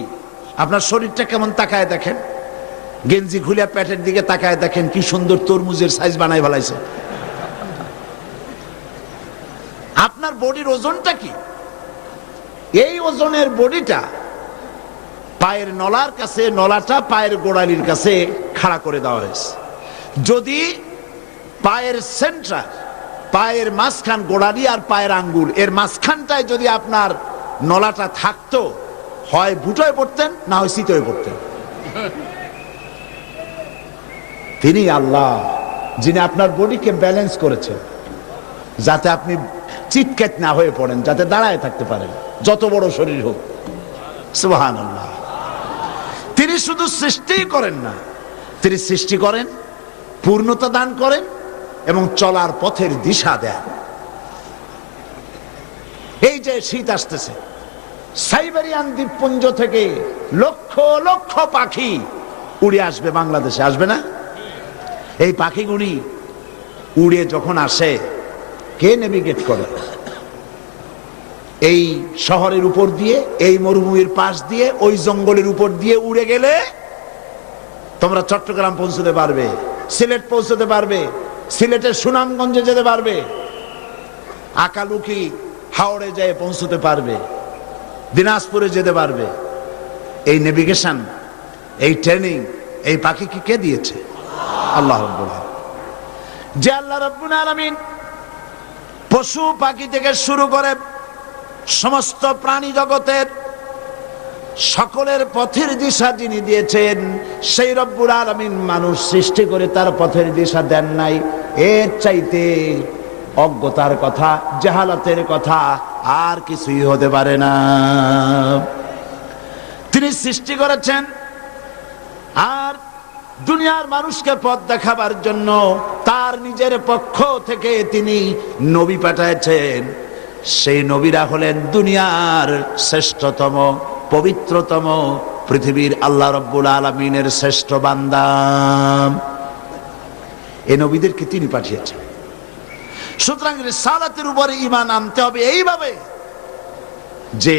আপনার শরীরটা কেমন তাকায় দেখেন, গেঞ্জি খুলে পেটের দিকে তাকায় দেখেন, কি সুন্দর তরমুজের সাইজ বানায় ফেলাইছে। আপনার বডির ওজনটা কি? এই ওজনের বডিটা পায়ের নলার কাছে, নলাটা পায়ের গোড়ালির কাছে খাড়া করে দেওয়া হয়েছে। যদি পায়ের সেন্টার, পায়ের মাঝখান, গোড়ালি আর পায়ের আঙ্গুল এর মাঝখানটায় যদি আপনার নলাটা থাকতো, হয় বুটোয় পড়তেন, না হয় শীতয়ে পড়তেন। তিনি আল্লাহ যিনি আপনার বডিকে ব্যালেন্স করেছেন, যাতে আপনি চিৎকেট না হয়ে পড়েন, যাতে দাঁড়ায় থাকতে পারেন, যত বড় শরীর হোক। সুবহানাল্লাহ। তিনি শুধু সৃষ্টি করেন না, তিনি সৃষ্টি করেন, পূর্ণতা দান করেন এবং চলার পথের দিশা দেন। এই যে শীত আসতেছে, সাইবেরিয়ান দ্বীপপুঞ্জ থেকে লক্ষ লক্ষ পাখি উড়ে আসবে বাংলাদেশে, আসবে না? এই পাখিগুলি উড়ে যখন আসে, কে নেভিগেট করে? এই শহরের উপর দিয়ে, এই মরুভূমির পাশ দিয়ে, ওই জঙ্গলের উপর দিয়ে উড়ে গেলে তোমরা চট্টগ্রাম পৌঁছতে পারবে, সিলেট পৌঁছতে পারবে, সিলেটের সুনামগঞ্জে যেতে পারবে, আকালুকি হাওড়ে যেয়ে পৌঁছতে পারবে, দিনাজপুরে যেতে পারবে। এই নেভিগেশন, এই ট্রেনিং, এই পাখিকে কে দিয়েছে? আল্লাহ রাব্বুল আলামিন। যে আল্লাহ রাব্বুল আলামিন পশু পাখি থেকে শুরু করে সমস্ত প্রাণী জগতের সকলের পথের দিশা যিনি দিয়েছেন, সেই রব্বুল আলামিন মানুষ সৃষ্টি করে তার পথের দিশা দেন নাই। এর চাইতে অজ্ঞতার কথা, জাহালাতের কথা আর কিছুই হতে পারে না। তিনি সৃষ্টি করেছেন আর দুনিয়ার মানুষকে পথ দেখাবার জন্য তার নিজের পক্ষ থেকে তিনি নবী পাঠাচ্ছেন। সেই নবীরা হলেন দুনিয়ার শ্রেষ্ঠতম, পবিত্রতম, পৃথিবীর আল্লাহ রাব্বুল আলামিনের শ্রেষ্ঠ বান্দা। এই নবীদেরকে তিনি পাঠিয়েছেন। সুতরাং রিসালাতের উপরে ঈমান আনতে হবে এইভাবে যে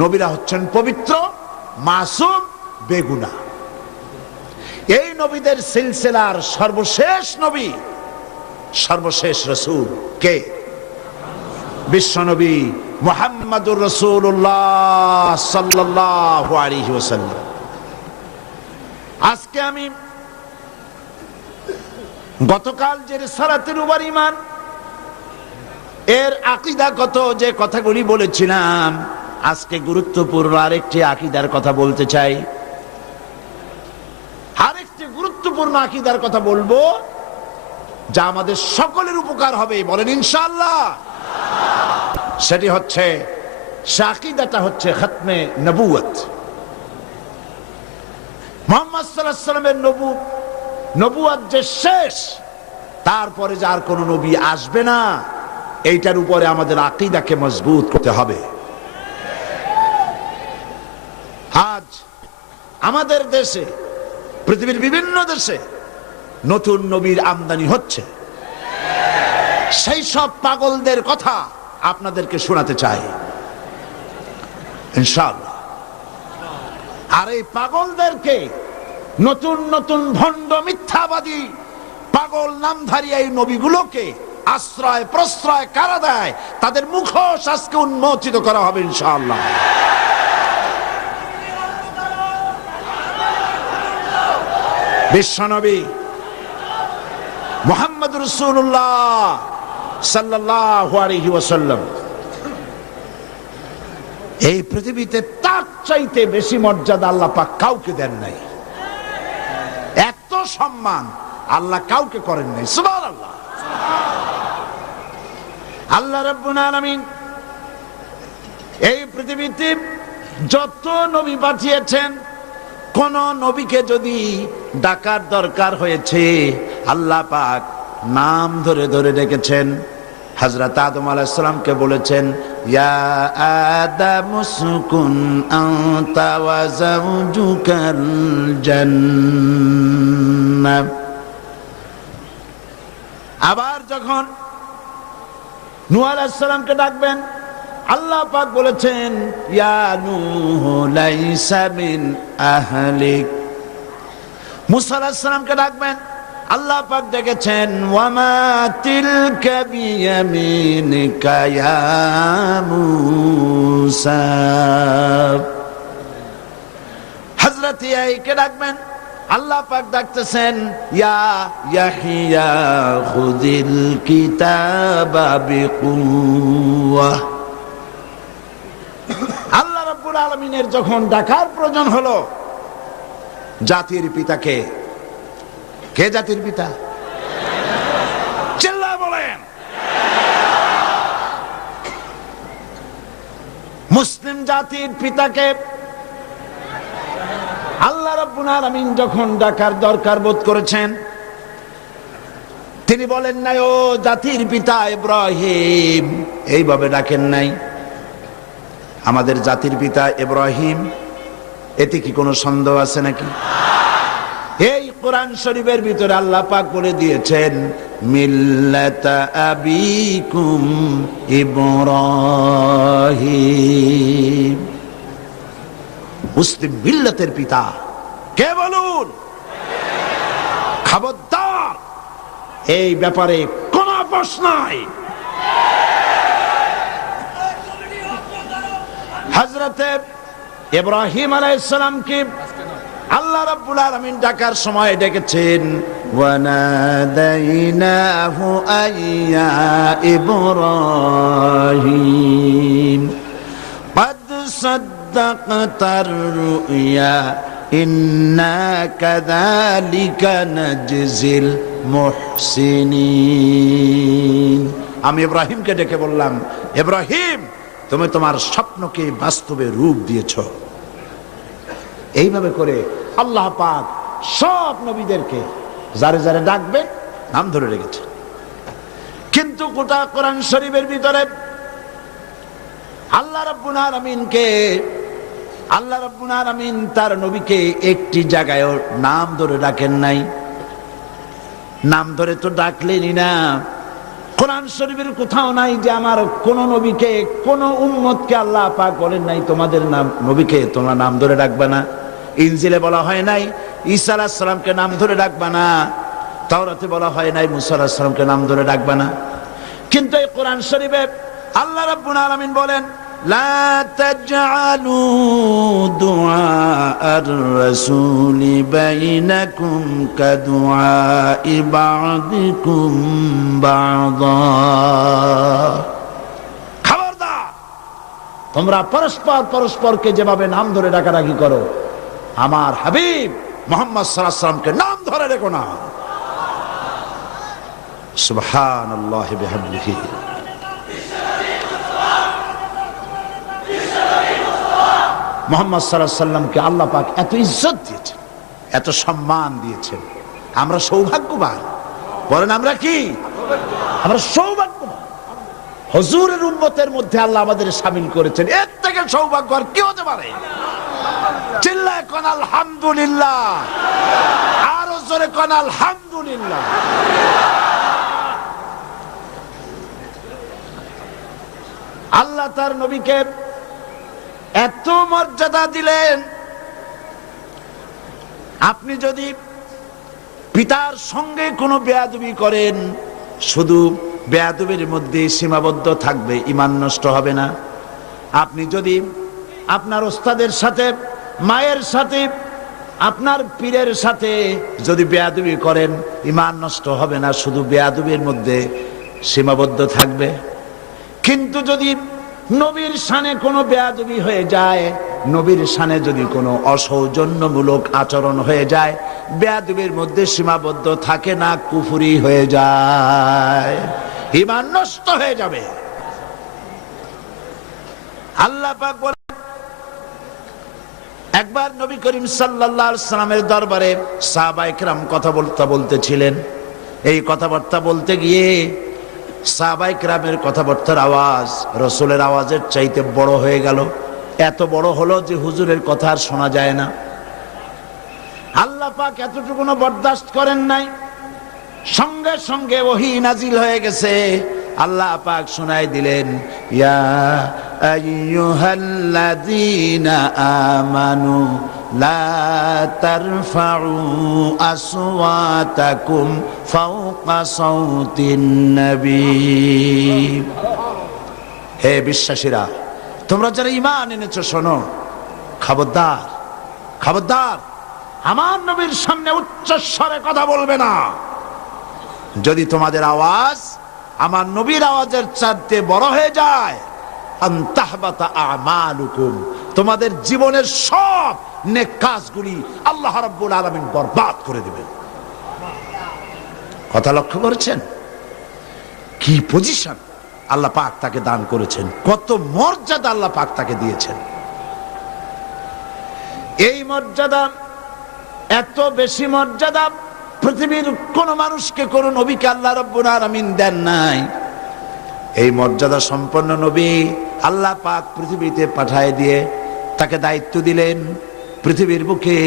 নবীরা হচ্ছেন পবিত্র, মাসুম, বেগুনাহ। এই নবীদের সিলসিলার সর্বশেষ নবী, সর্বশেষ রাসূল কে? বিশ্বনবী মুহাম্মদুর রাসূলুল্লাহ সাল্লাল্লাহু আলাইহি ওয়াসাল্লাম। আজকে আমি গতকাল যে রিসালাতের উপর ঈমান, এর আকীদাগত যে কথাগুলি বলেছিলাম, আজকে গুরুত্বপূর্ণ আরেকটি আকীদার কথা বলতে চাই। আরেকটি গুরুত্বপূর্ণ আকীদার কথা বলবো, যা আমাদের সকলের উপকার হবে, বলেন ইনশাআল্লাহ। সেটি হচ্ছে, সে আকীদাটা হচ্ছে খতমে নবুয়ত। মুহাম্মদ সাল্লাল্লাহু আলাইহি ওয়াসাল্লামের নবুয়ত যে শেষ, তারপরে যার কোন নবী আসবে না, এইটার উপরে আমাদের আকীদাকে মজবুত করতে হবে। আজ আমাদের দেশে, পৃথিবীর বিভিন্ন দেশে নতুন নবীর আমদানি হচ্ছে। সেই সব পাগলদের কথা আপনাদেরকে শোনাতে চাই ইনশাআল্লাহ। আর এই পাগলদেরকে, নতুন নতুন ভণ্ড মিথ্যাবাদী পাগল নামধারী এই নবীগুলোকে আশ্রয় প্রশ্রয় কারা দেয়, তাদের মুখোশ আজকে উন্মোচিত করা হবে ইনশাআল্লাহ। বিশ্বনবী মুহাম্মদ রাসূলুল্লাহ সাল্লাল্লাহু আলাইহি ওয়াসাল্লাম এই পৃথিবীতে তার চাইতে বেশি মর্যাদা আল্লাহ পাক কাউকে দেন নাই। এত সম্মান আল্লাহ কাউকে করেন নাই। সুবহানাল্লাহ। আল্লাহ রাব্বুল আলামিন এই পৃথিবীতে যত নবী পাঠিয়েছেন, কোন নবীকে যদি ডাকার দরকার হয়েছে আল্লাহ পাক নাম ধরে ধরে ডেকেছেন। হযরত আদম আলাইহিস সালামকে বলেছেন, ইয়া আদম উসকুন আনতা ওয়া যাওজুকাল জান্নাহ। আবার যখন নূহ আলাইহিস সালামকে ডাকবেন, আল্লাহ পাক বলেছেন, ইয়া নূহ লাইসা মিন আহলিক। মূসা আলাইহিস সালামকে ডাকবেন, আল্লাহ পাক ডেকেছেন, ওয়ামা তিলকা বিয়ামিনিকা ইয়া মূসা। হযরত ইয়াহইয়াকে ডাকবেন, আল্লাহ পাক ডাকতেছেন, ইয়া ইয়াহইয়া খুযিল কিতাবা বিকুওয়া। আল্লাহ রাব্বুল আলামিনের যখন ডাকার প্রয়োজন হলো, জাতির পিতাকে, কে জাতির পিতা? চিল্লায় বলেন। মুসলিম জাতির পিতাকে আল্লাহ রাব্বুল আলামিন যখন ডাকার দরকার বোধ করেছেন, তিনি বলেন নাই, ও জাতির পিতা ইব্রাহিম, এইভাবে ডাকেন নাই। আমাদের জাতির পিতা ইব্রাহিম, এতে কি কোনো সন্দেহ আছে নাকি? এই কোরআন শরীফের ভিতরে আল্লাহ পাক বলে দিয়েছেন, মিল্লাতা আবিকুম ইব্রাহিম। মুসলিম মিল্লাতের পিতা কে বলুন? খবরদার, এই ব্যাপারে কোনো আপোষ নাই। হযরতে ইব্রাহিম আলাইহিস সালামকে আল্লাহ রাব্বুল আলামিন ডাকার সময় ডেকেছেন, ওয়ানাদাইনাহু আইয়া ইব্রাহিম ক্বাদ সাদ্দাকতার রুইয়া ইন্না কাযালিকা নাজজিল মুহসিনিন। আমি ইব্রাহিমকে ডেকে বললাম, ইব্রাহিম, তুমি তোমার স্বপ্নকে বাস্তবে রূপ দিয়েছ। এইভাবে করে আল্লাহ পাক সব নবীদেরকে যারে যারে ডাকবেন নাম ধরে রেখেছে। কিন্তু গোটা কোরআন শরীফের ভিতরে আল্লাহ রাব্বুল আলামিন তার নবীকে একটি জায়গায় নাম ধরে ডাকেন নাই। নাম ধরে তো ডাকলেনই না। কোরআন শরীফের কোথাও নাই যে আমার কোন নবীকে, কোন উম্মতকে আল্লাহ পাক বলেন নাই তোমাদের নাম নবীকে তোমরা নাম ধরে ডাকবা না। ইনজিলে বলা হয় নাই ঈসা আলাইহিস সালামকে নাম ধরে ডাকবা না। তাওরাতে বলা হয় নাই মুসা আলাইহিস সালামকে নাম ধরে ডাকবা না। কিন্তু এই কোরআন শরীফে আল্লাহ রাব্বুল আলামিন বলেন, লা তাজআলু দুআআর রাসূলি বাইনাকুম কাদুআই বা'দিকুম বা'দা। খবরদার, তোমরা পরস্পরকে যেভাবে নাম ধরে ডাকাডাকি করো, আমার হাবিব মুহাম্মদ সাল্লাল্লাহু আলাইহি ওয়াসাল্লামকে নাম ধরে রেখো না। সুবহানাল্লাহি বিহামদিহি। মুহাম্মদ সাল্লাল্লাহু আলাইহি ওয়াসাল্লামকে আল্লাহ পাক এত ইজ্জত দিয়েছেন, এত সম্মান দিয়েছেন। আমরা সৌভাগ্যবান। বলেন আমরা কি? আমরা সৌভাগ্যবান। হুজুরের উম্মতের মধ্যে আল্লাহ আমাদের শামিল করেছেন। এর থেকে সৌভাগ্য আর কি হতে পারে? চিল্লায় কোন আলহামদুলিল্লাহ, আরো জোরে কোন আলহামদুলিল্লাহ। আল্লাহ তার নবীকে এত মর্যাদা দিলেন, আপনি যদি পিতার সঙ্গে কোনো বেয়াদবি করেন, শুধু বেয়াদবির মধ্যে সীমাবদ্ধ থাকবে, ঈমান নষ্ট হবে না। আপনি যদি আপনার ওস্তাদের সাথে, মায়ের সাথে, আপনার পীরের সাথে যদি বেয়াদবি করেন, ঈমান নষ্ট হবে না, শুধু বেয়াদবির মধ্যে সীমাবদ্ধ থাকবে। কিন্তু যদি নবীর শানে কোনো বেয়াদবি হয়ে যায়, নবীর শানে যদি কোনো অসৌজন্যমূলক আচরণ হয়ে যায়, বেয়াদবির মধ্যে সীমাবদ্ধ থাকে না, কুফরি হয়ে যায়, ঈমান নষ্ট হয়ে যাবে। আল্লাহ পাক বলেন, একবার নবী করিম সাল্লাল্লাহু আলাইহি সাল্লামের দরবারে সাহাবায়ে কেরাম কথা বলতেছিলেন। এই কথাবার্তা বলতে গিয়ে সাহাবায়ে কেরামের কথাবার্তার আওয়াজ রাসূলের আওয়াজের চাইতে বড় হয়ে গেল। এত বড় হলো যে হুজুরের কথা আর শোনা যায় না। আল্লাহ পাক এতটুকুনো বরদাস্ত করেন নাই, সঙ্গে সঙ্গে ওহী নাজিল হয়ে গেছে। আল্লাহ পাক শোনায় দিলেন, ইয়া আইয়ুহাল্লাযীনা আমানু লা তারফাউ আসওয়াতাকুম ফাওকা সাওতিন নবী। হে বিশ্বাসীরা, তোমরা যারা ঈমান এনেছো শোনো, খবরদার খবরদার আমার নবীর সামনে উচ্চ স্বরে কথা বলবে না। যদি তোমাদের আওয়াজ আমার নবীর আওয়াজের চাইতে বড় হয়ে যায়, আনতাহবাতা আমালুকুম, তোমাদের জীবনের সব নেক কাজগুলি আল্লাহ রাব্বুল আলামিন বরবাদ করে দিবেন। কথা লক্ষ্য করেছেন? কি পজিশন আল্লাহ পাক তাকে দান করেছেন, কত মর্যাদা আল্লাহ পাক তাকে দিয়েছেন। এই মর্যাদা, এত বেশি মর্যাদা পৃথিবীর কোন মানুষকে, কোন নবীকে আল্লাহ রাব্বুল আলামিন দেন নাই। এই মর্যাদা সম্পন্ন নবী আল্লাহ পাক পৃথিবীতে পাঠায় দিয়ে তাকে দায়িত্ব দিলেন। পৃথিবীর বুকে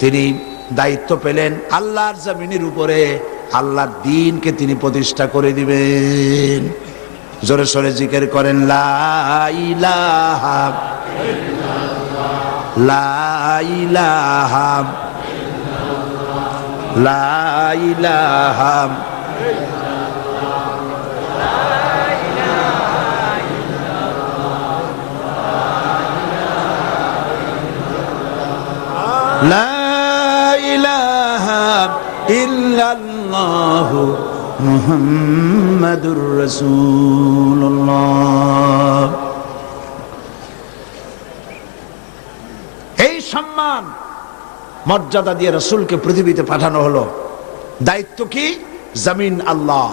তিনি দায়িত্ব পেলেন আল্লাহর জমিনের উপরে আল্লাহর দ্বীনকে তিনি প্রতিষ্ঠা করে দিবেন। জোরে সোরে জিকির করেন, লা ইলাহা ইল্লাল্লাহ, লা ইলাহা ইল্লাল্লাহ, লা ইলাহা লা ইলাহা ইল্লাল্লাহ মুহাম্মাদুর রাসূলুল্লাহ। এই সম্মান মর্যাদা দিয়ে রাসূলকে পৃথিবীতে পাঠানো হলো। দায়িত্ব কি? জমিন আল্লাহ।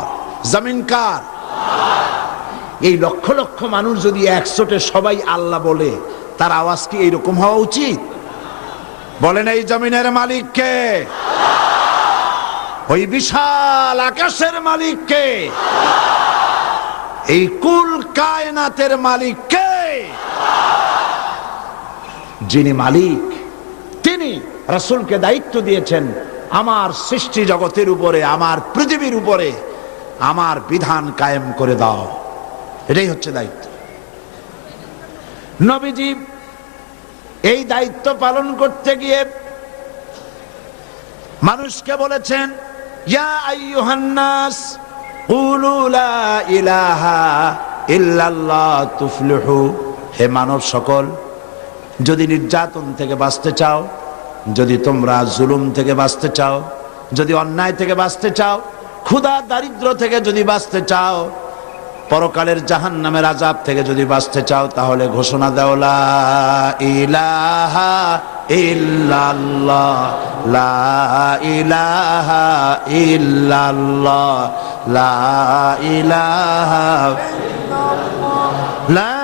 জমিন কার? এই লক্ষ লক্ষ মানুষ যদি একসাথে সবাই আল্লাহ বলে, তার আওয়াজ কি এইরকম হওয়া উচিত? বলেন, এই জমিনের মালিক কে? ওই বিশাল আকাশের মালিক কে? এই কুল কায়নাতের মালিক কে? যিনি মালিক, তিনি রাসূলকে দায়িত্ব দিয়েছেন আমার সৃষ্টি জগতের উপরে, আমার পৃথিবীর উপরে আমার বিধান কায়েম করে দাও। এটাই হচ্ছে দায়িত্ব। নবীজি এই দায়িত্ব পালন করতে গিয়ে মানুষকে বলেছেন, ইয়া আইয়ুহান নাস কুলু লা ইলাহা ইল্লাল্লাহ তুফলিহু। হে মানব সকল, যদি নির্যাতন থেকে বাঁচতে চাও, যদি তোমরা জুলুম থেকে বাঁচতে চাও, যদি অন্যায় থেকে বাঁচতে চাও, ক্ষুধা দারিদ্র থেকে যদি বাঁচতে চাও, পরকালের জাহান্নামের আযাব থেকে যদি বাঁচতে চাও, তাহলে ঘোষণা দাও, লা ইলাহা ইল্লাল্লাহ, লা ইলাহা ইল্লাল্লাহ, লা ইলাহা লা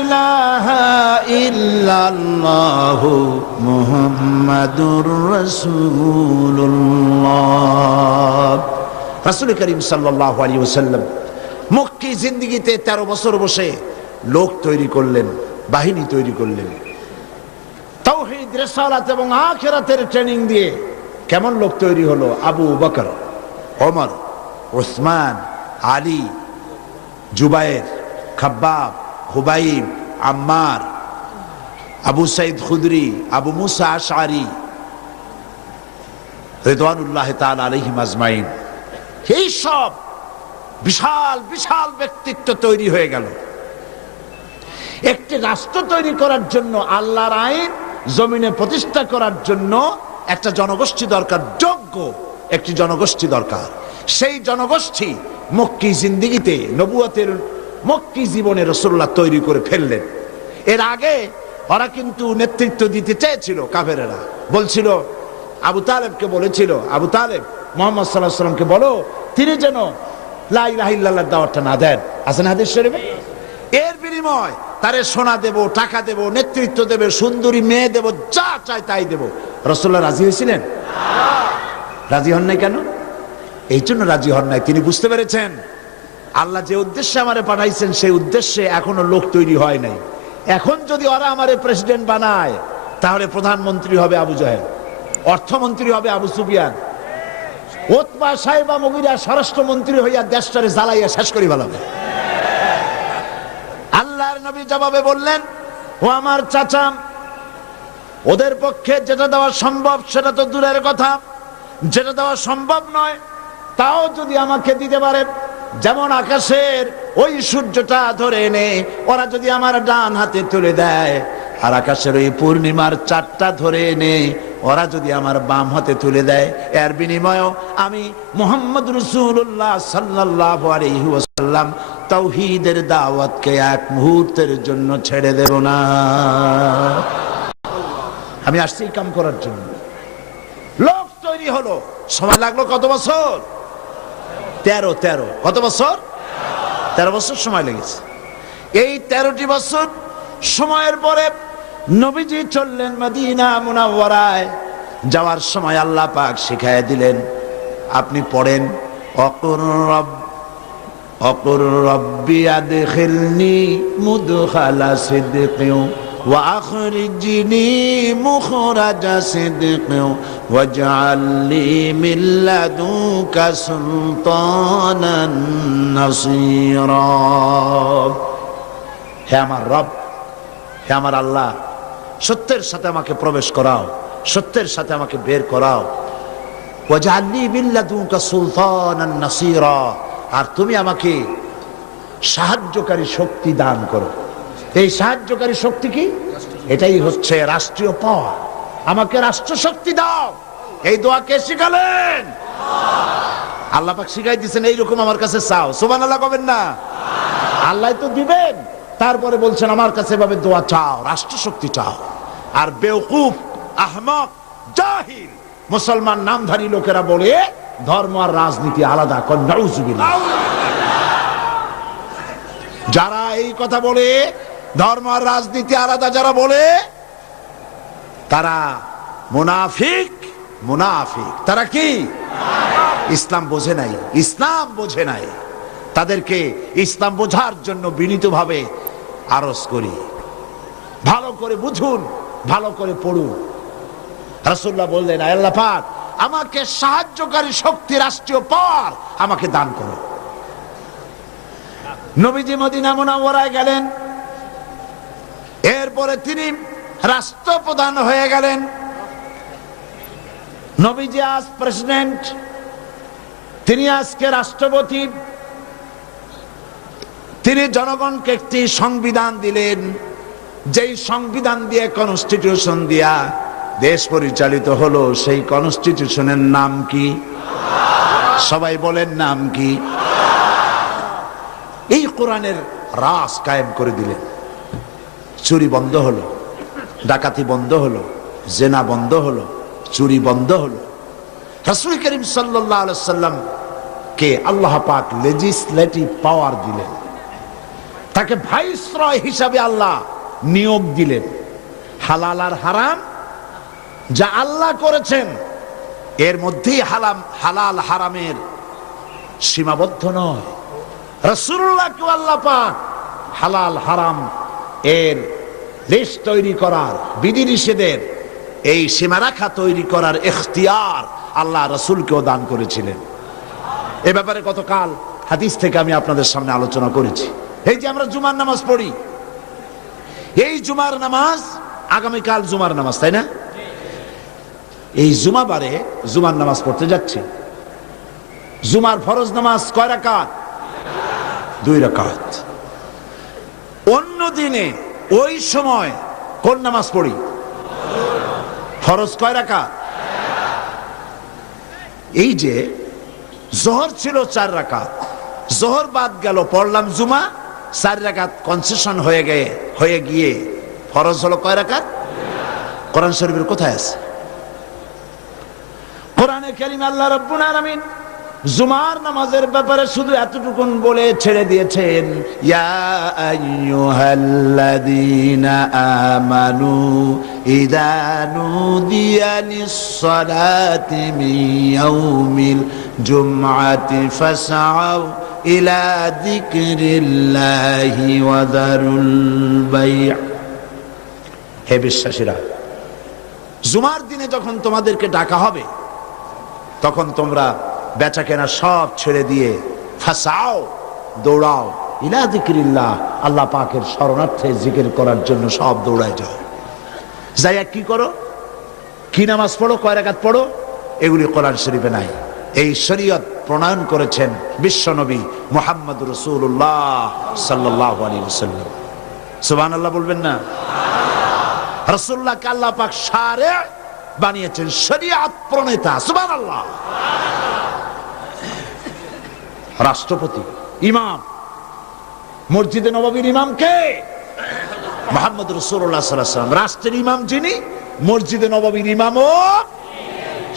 ইলাহা ইল্লাল্লাহ মুহাম্মাদুর রাসূলুল্লাহ। রাসূল করিম সাল্লাল্লাহু আলাইহি ওয়াসাল্লাম মক্কি জিন্দেগিতে 13 বছর বসে লোক তৈরি করলেন, বাহিনী তৈরি করলেন। তাওহীদ, রিসালাত এবং আখিরাতের ট্রেনিং দিয়ে কেমন লোক তৈরি হলো? আবু বকর, ওমর, উসমান, আলী, জুবায়ের, খাব্বাব, খুবাইব, আম্মার, আবু সাইদ খুদরি, আবু মুসা আশআরী রিদওয়ানুল্লাহি তাআলা আলাইহিম আজমাইন। এই সব বিশাল বিশাল ব্যক্তিত্ব তৈরি হয়ে গেল। একটি রাষ্ট্র তৈরি করার জন্য, আল্লাহর আইন জমিনে প্রতিষ্ঠা করার জন্য একটা জনগোষ্ঠী দরকার, যোগ্য একটি জনগোষ্ঠী দরকার। সেই জনগোষ্ঠী মক্কি জিন্দেগিতে, নবুয়তের মক্কি জীবনে রাসূলুল্লাহ তৈরি করে ফেললেন। এর আগে ওরা কিন্তু নেতৃত্ব দিতে চেয়েছিল, কাফেরেরা বলছিল, আবু তালেবকে বলেছিল, আবু তালেব মুহাম্মদ সাল্লাল্লাহু আলাইহি ওয়াসাল্লামকে বলো তিনি যেন লা ইলাহা ইল্লাল্লাহর দাওয়াতটা না দেন। আছে না হাদিস শরীফে? এর বিনিময় তারে সোনা দেব, টাকা দেব, নেতৃত্ব দেবে, সুন্দরী মেয়ে দেব, যা চাই তাই দেব। রাসূলুল্লাহ রাজি হয়েছিলেন? রাজি হন নাই কেন? এই জন্য রাজি হন নাই, তিনি বুঝতে পেরেছেন আল্লাহ যে উদ্দেশ্যে আমারে পাঠাইছেন সেই উদ্দেশ্যে এখনো লোক তৈরি হয় নাই। এখন যদি ওরা আমারে প্রেসিডেন্ট বানায় তাহলে প্রধানমন্ত্রী হবে আবু জাহেল, অর্থমন্ত্রী হবে আবু সুফিয়ান, উতবা সাহেবা মুগিরা স্বরাষ্ট্রমন্ত্রী হইয়া দেশটারে জ্বালাইয়া শেষ করি ভালোবে। আল্লাহর নবী জবাবে বললেন, ও আমার চাচা, ওদের পক্ষে যেটা দেওয়া সম্ভব সেটা তো দূরের কথা, যেটা দেওয়া সম্ভব নয় তাও যদি আমাকে দিতে পারে, যেমন আকাশের ওই সূর্যটা ধরে এনে ওরা যদি আমার ডান হাতে তুলে দেয়, আর আকাশের ওই পূর্ণিমার চাঁদটা ধরে এনে ওরা যদি আমার বাম হাতে তুলে দেয়, এর বিনিময়ে আমি মুহাম্মদ রাসূলুল্লাহ সাল্লাল্লাহু আলাইহি ওয়াসাল্লাম তাওহীদের দাওয়াতকে এক মুহূর্তের জন্য ছেড়ে দেব না। আমি আসছি এই কাম করার জন্য। লোক তৈরি হলো, সময় লাগলো কত বছর? 13 কত বছর? 13 বছর সময় লেগেছে। এই 13টি বছর সময়ের পরে নবীজি চললেন মদিনা মুনাওয়ারায়। যাওয়ার সময় আল্লাহ পাক শিখাইয়া দিলেন, আপনি পড়েন, অকুর রব্বি আদখিলনি মুদখালা সিদকিন ওয়া আখরিজনি মুখরাজা সিদকিন ওয়াজআল লি মিন লাদুনকা সুলতানান নাসীরা। হে আমার রব, হে আমার আল্লাহ, সত্যের সাথে আমাকে প্রবেশ করাও, সত্যের সাথে আমাকে বের করাও। ওয়াজআল লি মিন লাদুনকা সুলতানান নাসীরা, আর তুমি আমাকে সাহায্যকারী শক্তি দান করো। এই সাহায্যকারী শক্তি কি? এটাই হচ্ছে রাষ্ট্রীয় পাওয়ার। আমাকে রাষ্ট্র শক্তি দাও। এই দোয়া কে শিখালেন? আল্লাহ পাক শিখাই দিয়েছেন, এইরকম আমার কাছে চাও। সুবহানাল্লাহ কবেন না? আল্লাহ তো দিবেন, তারপরে বলছেন আমার কাছে এভাবে দোয়া চাও, রাষ্ট্র শক্তি চাও। আর বেওকুফ, আহমক, জাহিল মুসলমান নামধারী লোকেরা বলে ধর্ম আর রাজনীতি আলাদা। নাউজুবিল্লাহ। যারা এই কথা বলে ধর্ম আর রাজনীতি আলাদা যারা বলে, তারা মুনাফিক। মুনাফিক তারা কি? ইসলাম বোঝে নাই, ইসলাম বোঝে নাই। তাদেরকে ইসলাম বোঝার জন্য বিনীতভাবে আরজ করি, ভালো করে বুঝুন, ভালো করে পড়ুন। রাসূলুল্লাহ বললেন, আল্লাহ পাক আমাকে সাহায্যকারী শক্তি, রাষ্ট্রীয় পাওয়ার আমাকে দান করো। নবীজি মদিনা মুনাওয়ারায় গেলেন, এরপরে তিনি রাষ্ট্রপ্রধান হয়ে গেলেন। নবীজি আজ প্রেসিডেন্ট, তিনি আজকে রাষ্ট্রপতি। তিনি জনগণকে একটি সংবিধান দিলেন, যেই সংবিধান দিয়ে, কনস্টিটিউশন দিয়া দেশ পরিচালিত হলো। সেই কনস্টিটিউশনের নাম কি? সবাই বলেন, নাম কি? এই কোরআনের রাজ কায়েম করে দিলেন। চুরি বন্ধ হলো, ডাকাতি বন্ধ হলো, জেনা বন্ধ হলো, চুরি বন্ধ হলো। রাসূল করিম সাল্লাল্লাহু আলাইহি ওয়াসাল্লাম কে আল্লাহ পাক লেজিসলেটিভ পাওয়ার দিলেন, তাকে ভাইসরয় হিসাবে আল্লাহ নিয়োগ দিলেন। হালাল আর হারাম যা আল্লাহ করেছেন, এর মধ্যেই হালাল হারামের সীমাবদ্ধ নয়। রাসূলুল্লাহকে আল্লাহ পাক হালাল হারাম এর লিস্ট তৈরি করার, বিধিনিষেধের এই সীমারেখা তৈরি করার ইখতিয়ার আল্লাহ রাসূলকেও দান করেছিলেন। এ ব্যাপারে গতকাল হাদিস থেকে আমি আপনাদের সামনে আলোচনা করেছি। এই যে আমরা জুমার নামাজ পড়ি, এই জুমার নামাজ আগামীকাল জুমার নামাজ, তাই না? এই জুমাবারে জুমার নামাজ পড়তে যাচ্ছি। জুমার ফরজ নামাজ কয় রাকাত? 2 রাকাত। অন্য দিনে ওই সময় কোন নামাজ পড়ি? ফরজ কয় রাকাত? এই যে জোহর ছিল 4 রাকাত, জোহর বাদ গেল, পড়লাম জুমা, 4 রাকাত কনসেশন হয়ে গিয়ে ফরজ হলো কয় রাকাত? কোরআন শরীফের কোথায় আছে? কোরআনে কারীমে আল্লাহ রাব্বুল আলামিন জুমার নামাজের ব্যাপারে শুধু এতটুকুন বলে ছেড়ে দিয়েছেন, ইয়া আইয়ুহাল্লাযীনা আমানু ইযা নুদিয়া লিস-সালাতি মিন ইয়াউমিল জুমআতি ফাসআউ ইলা যিকরিল্লাহি ওয়া যারুল বাই'। হে বিশ্বাসীরা, জুমার দিনে যখন তোমাদেরকে ডাকা হবে তখন তোমরা বেচা কেনা সব ছেড়ে দিয়ে ফাসাও, দৌড়াও, ইলা যিকরিল্লাহ, আল্লাহ পাকের শরণার্থে জিকির করার জন্য সব দৌড়ায় যাও। যাইয়া কি করো? কি নামাজ পড়ো, কয় রাকাত পড়ো, এগুলি কোরআন শরীফে নাই। এই শরীয়ত প্রণয়ন করেছেন বিশ্বনবী মুহাম্মদ রাসূলুল্লাহ সাল্লাল্লাহু আলাইহি ওয়াসাল্লাম। সুবহানাল্লাহ বলবেন না? রাসূলুল্লাহকে আল্লাহ পাক শারে বানিয়েছেন, শরীয়ত প্রণেতা। সুবহানাল্লাহ। রাষ্ট্রপতি, ইমাম, মসজিদে নববীর ইমাম কে? মুহাম্মদ রাসূলুল্লাহ সাল্লাল্লাহু আলাইহি ওয়াসাল্লাম। রাষ্ট্রের ইমাম যিনি, মসজিদে নববীর ইমামও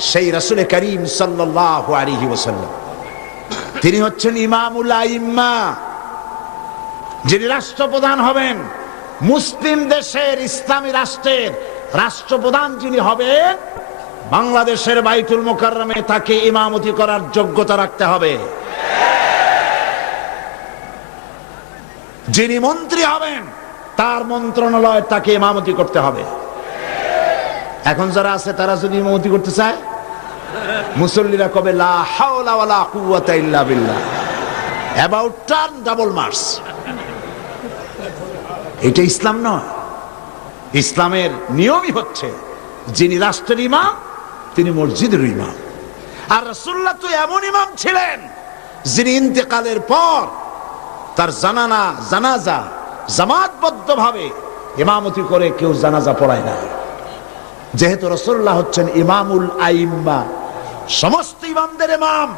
সেই রাসূল করিম সাল্লাল্লাহু আলাইহি ওয়াসাল্লাম। তিনি হচ্ছেন ইমামুল আইম্মা, যিনি রাষ্ট্রপ্রধান হবেন। মুসলিম দেশের, ইসলামী রাষ্ট্রের রাষ্ট্রপ্রধান যিনি হবেন, বাংলাদেশের বাইতুল মুকাররমে তাকে ইমামতি করার যোগ্যতা রাখতে হবে। যিনি মন্ত্রী হবেন, তার মন্ত্রণালয় তাকে ইমামতি করতে হবে। এখন যারা আছে তারা যদি ইমামতি করতে চায়, মুসল্লিরা কবে লা হাওলা ওয়ালা কুওয়াতা ইল্লা বিল্লাহ, অ্যাবাউট টার্ন ডাবল মার্স। এটা ইসলাম নয়। ইসলামের নিয়মই হচ্ছে যিনি রাষ্ট্রের ইমাম তিনি মসজিদের ইমাম। আর রাসূলুল্লাহ তো এমন ইমাম ছিলেন যিনি ইন্তেকালের পর তার জানাজা জামাতবদ্ধভাবে ইমামতি করে কেউ জানাজা পড়ায় না। যেহেতু রাসূলুল্লাহ হচ্ছেন ইমামুল আইম্মা, সমস্ত ইমামদের ইমাম,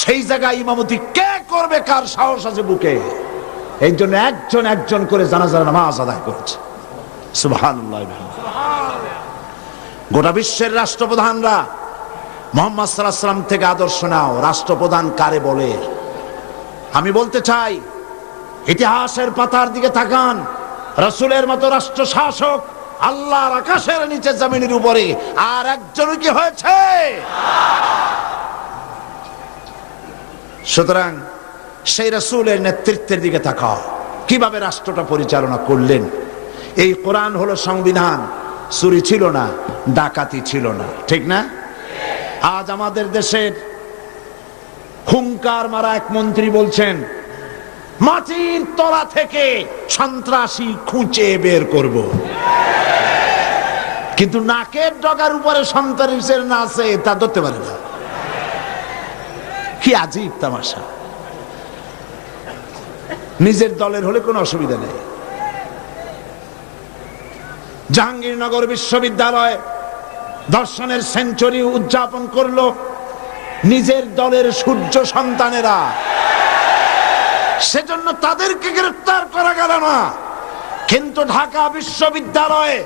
সেই জায়গায় ইমামতি কে করবে, কার সাহস আছে বুকে? এই জন্য একজন একজন করে জানাজার নামাজ আদায় করছে। সুবহানাল্লাহ। গোটা বিশ্বের রাষ্ট্রপ্রধানরা মুহাম্মদ সাল্লাল্লাহু আলাইহি ওয়াসাল্লাম থেকে আদর্শ নাও। রাষ্ট্রপ্রধান কারে বলে? আমি বলতে চাই, ইতিহাসের পাতার দিকে তাকান। রাসূলের মতো রাষ্ট্র শাসক আল্লাহর আকাশের নিচে জমিনের উপরে আর একজন কি হয়েছে? সুতরাং সেই রাসূলের নেতৃত্বের দিকে তাকাও, কিভাবে রাষ্ট্রটা পরিচালনা করলেন। এই কোরআন হলো সংবিধান। চুরি ছিল না, ডাকাতি ছিল না, ঠিক না? আজ আমাদের দেশের হুঙ্কার মারা এক মন্ত্রী বলছেন, মাটির তলা থেকে সন্ত্রাসী খুঁজে বের করব। কিন্তু নাকের ডগার উপরে সন্ত্রাসীর না আছে তা ধরতে পারে না। কি আজীব তামাশা। নিজের দলের হলে কোনো অসুবিধা নেই। জাহাঙ্গীরনগর বিশ্ববিদ্যালয় দর্শনের সেঞ্চুরি উদযাপন করলো নিজের দলের সূর্য সন্তানেরা। সেজন্য তাদেরকে গ্রেফতার করা গেল না। কিন্তু ঢাকা বিশ্ববিদ্যালয়ে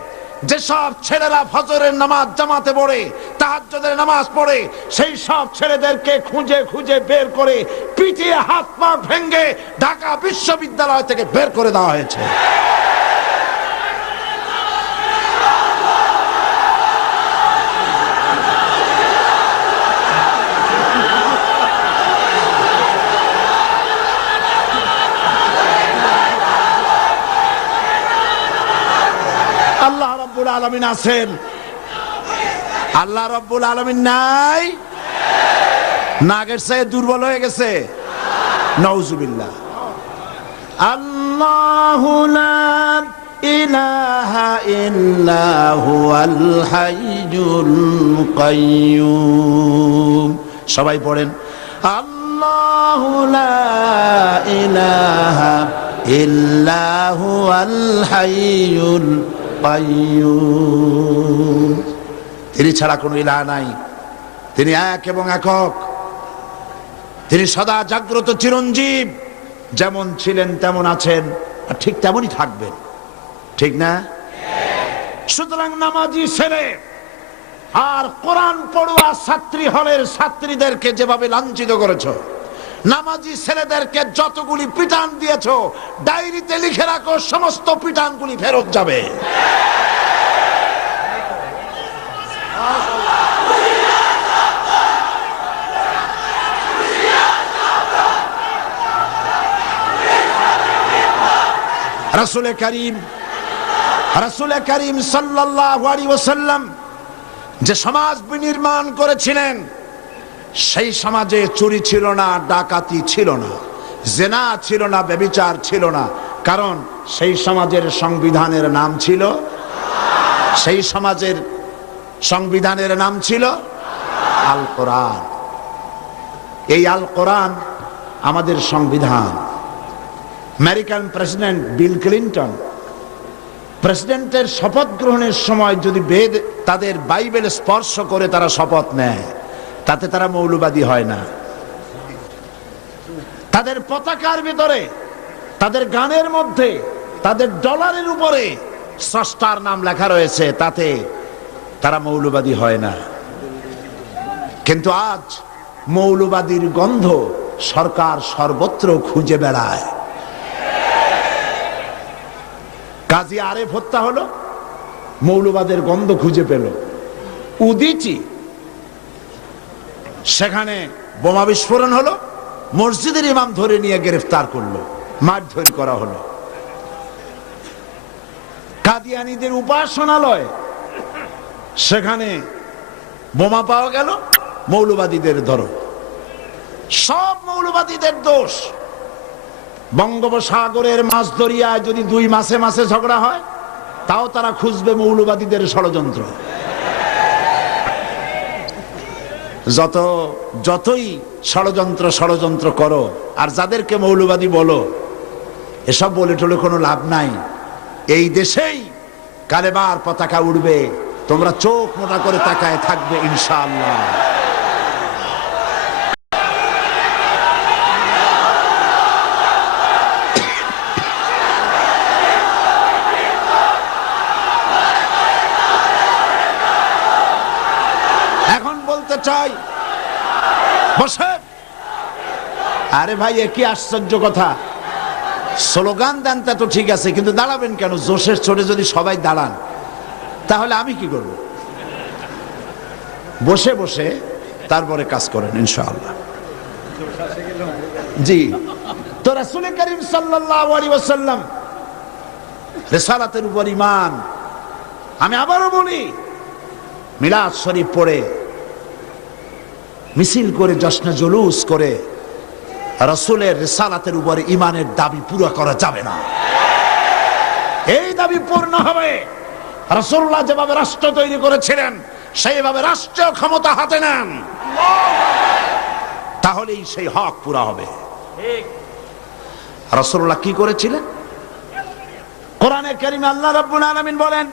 যেসব ছেলেরা ফজরের নামাজ জামাতে পড়ে, তাহাজ্জুদের নামাজ পড়ে, সেই সব ছেলেদেরকে খুঁজে খুঁজে বের করে পিটিয়ে হাত পা ভেঙে ঢাকা বিশ্ববিদ্যালয় থেকে বের করে দেওয়া হয়েছে। আল্লাহ রাব্বুল আলামিন আছেন, আল্লাহ রাব্বুল আলামিন নাই? নাগের চেয়ে দুর্বল হয়ে গেছে? নাউজুবিল্লাহ। আল্লাহু লা ইলাহা ইল্লা হুয়াল হাইয়ুল কাইয়্যুম। সবাই পড়েন, আল্লাহু লা ইলাহা ইল্লা হুয়াল হাইয়ুল কাইয়্যুম। তিনি ছাড়া কোনো ইলাহ নাই। তিনি এক এবং একক। তিনি সদা জাগ্রত চিরঞ্জীব। যেমন ছিলেন তেমন আছেন, আর ঠিক তেমনই থাকবেন, ঠিক না? সুতরাং নামাজি ছেলে আর কোরআন পড়ুয়া ছাত্রী হলের ছাত্রীদেরকে যেভাবে লাঞ্ছিত করেছো, নামাজি ছেলেদেরকে যতগুলি পিটান দিয়েছো, ডায়েরিতে লিখে রাখো সমস্ত পিটানগুলি ফেরত যাবে। রাসূল করিম সাল্লাল্লাহু আলাইহি ওয়াসাল্লাম যে সমাজ বিনির্মাণ করেছিলেন, সেই সমাজে চুরি ছিল না, ডাকাতি ছিল না, জিনা ছিল না, ব্যভিচার ছিল না। কারণ সেই সমাজের সংবিধানের নাম ছিল, সেই সমাজের সংবিধানের নাম ছিল আল কোরআন। এই আল কোরআন আমাদের সংবিধান। আমেরিকান প্রেসিডেন্ট বিল ক্লিন্টন প্রেসিডেন্টের শপথ গ্রহণের সময় যদি বেদ তাদের বাইবেল স্পর্শ করে তারা শপথ নেয়, তাতে তারা মৌলবাদী হয় না। তাদের পতাকার ভিতরে, তাদের গানের মধ্যে, তাদের ডলারের উপরে স্রষ্টার নাম লেখা রয়েছে, তাতে তারা মৌলবাদী হয় না। কিন্তু আজ মৌলবাদীর গন্ধ সরকার সর্বত্র খুঁজে বেড়ায়। কাজী আরেফ হত্যা হলো, মৌলবাদের গন্ধ খুঁজে পেল। উদিচি, সেখানে বোমা বিস্ফোরণ হলো, মসজিদের ইমাম ধরে নিয়ে গ্রেফতার করলো, মারধর করা হলো। কাদিয়ানীদের উপাসনালয়, সেখানে বোমা পাওয়া গেল, মৌলবাদীদের ধরো। সব মৌলবাদীদের দোষ। বঙ্গোপসাগরের মাছ দরিয়ায় যদি 2 মাসে মাসে ঝগড়া হয়, তাও তারা খুঁজবে মৌলবাদীদের ষড়যন্ত্র। যতই ষড়যন্ত্র করো, আর যাদেরকে মৌলবাদী বলো, এসব বলে টলে কোনো লাভ নাই। এই দেশেই কালেমার পতাকা উড়বে, তোমরা চোখ মোটা করে তাকায় থাকবে ইনশাআল্লাহ। এখন বলতে চাই, বসে, আরে ভাই কি আশ্চর্য কথা, স্লোগান দেন তা তো ঠিক আছে, কিন্তু দাঁড়াবেন কেন? জোশের চোটে যদি সবাই দাঁড়ান, তাহলে আমি কি করব? বসে বসে তারপরে কাজ করেন ইনশাআল্লাহ। জি, তো রাসূল করিম সাল্লাল্লাহু আলাইহি ওয়াসাল্লাম রিসালাতের উপর ঈমান। আমি আবারও বলি, মিলাদ শরীফ পড়ে, মিছিল করে, জশ্নে জুলুস করে রাসূলের রিসালাতের উপর ঈমানের দাবি পুরো করা যাবে না। এই দাবি পূর্ণ হবে রাসূলুল্লাহ যেভাবে রাষ্ট্র তৈরি করেছিলেন, সেইভাবে রাষ্ট্রীয় ক্ষমতা হাতে নেন, তাহলেই সেই হক পুরা হবে। রাসূলুল্লাহ কি করেছিলেন? কোরআনে কারীমে আল্লাহ রাব্বুল আলামিন বলেন,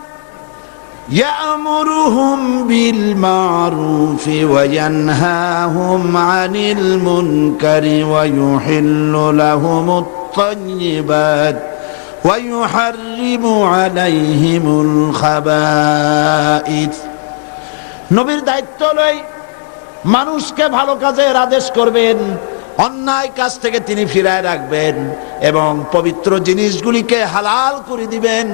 ইয়া'মুরুহুম বিল মা'রুফি ওয়া ইয়ানহাহুম আনিল মুনকারি ওয়া ইউহিল্লু লাহুমুত তাইয়্যিবাত ওয়া ইউহাররিমু আলাইহিমুল খাবাইথ। নবীর দায়িত্ব লই মানুষকে ভালো কাজের আদেশ করবেন, অন্যায় কাজ থেকে তিনি ফিরায় রাখবেন, এবং পবিত্র জিনিসগুলিকে হালাল করে দিবেন,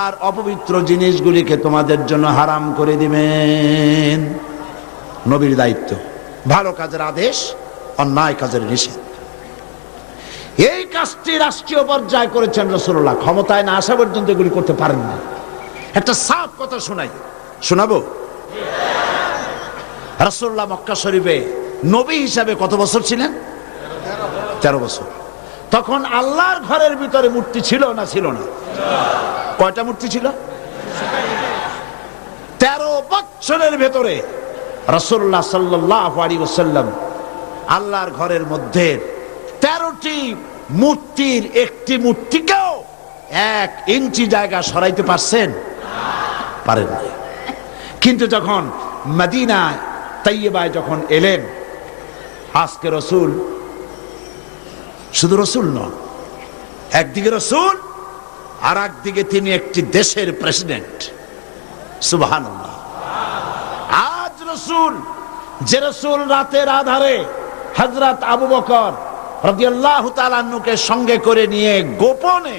আর অপবিত্র জিনিসগুলিকে তোমাদের জন্য হারাম করে দিবেন। নবীর দায়িত্ব ভালো কাজের আদেশ, অন্যায় কাজের নিষেধ। এই কাজটি রাষ্ট্রীয় পর্যায়ে করেছেন রাসূলুল্লাহ, ক্ষমতায় না আসা পর্যন্ত এগুলি করতে পারেন না। একটা সাফ কথা শোনাবো। রাসূলুল্লাহ মক্কা শরীফে নবী হিসাবে কত বছর ছিলেন? 13 বছর। তখন আল্লাহর ঘরের ভিতরে মূর্তি ছিল না ছিল না? কয়টা মূর্তি ছিল? 13 বছরের ভেতরে রাসূলুল্লাহ সাল্লাল্লাহু আলাইহি ওয়াসাল্লাম আল্লাহর ঘরের মধ্যে 13টি মূর্তির একটি মূর্তিকেও 1 ইঞ্চি জায়গা সরাইতে পারছেন? পারেন না। কিন্তু যখন মদিনায় তাইয়্যিবায় যখন এলেন, আজকে রসুল শুধু রসুল নন, একদিকে রসুল আর একদিকে তিনি একটি দেশের প্রেসিডেন্ট। সুবহানাল্লাহ। রাসূল, যে রাসূল রাতের আধারে হযরত আবু বকর রাদিয়াল্লাহু তাআলা আনহুকে সঙ্গে করে নিয়ে গোপনে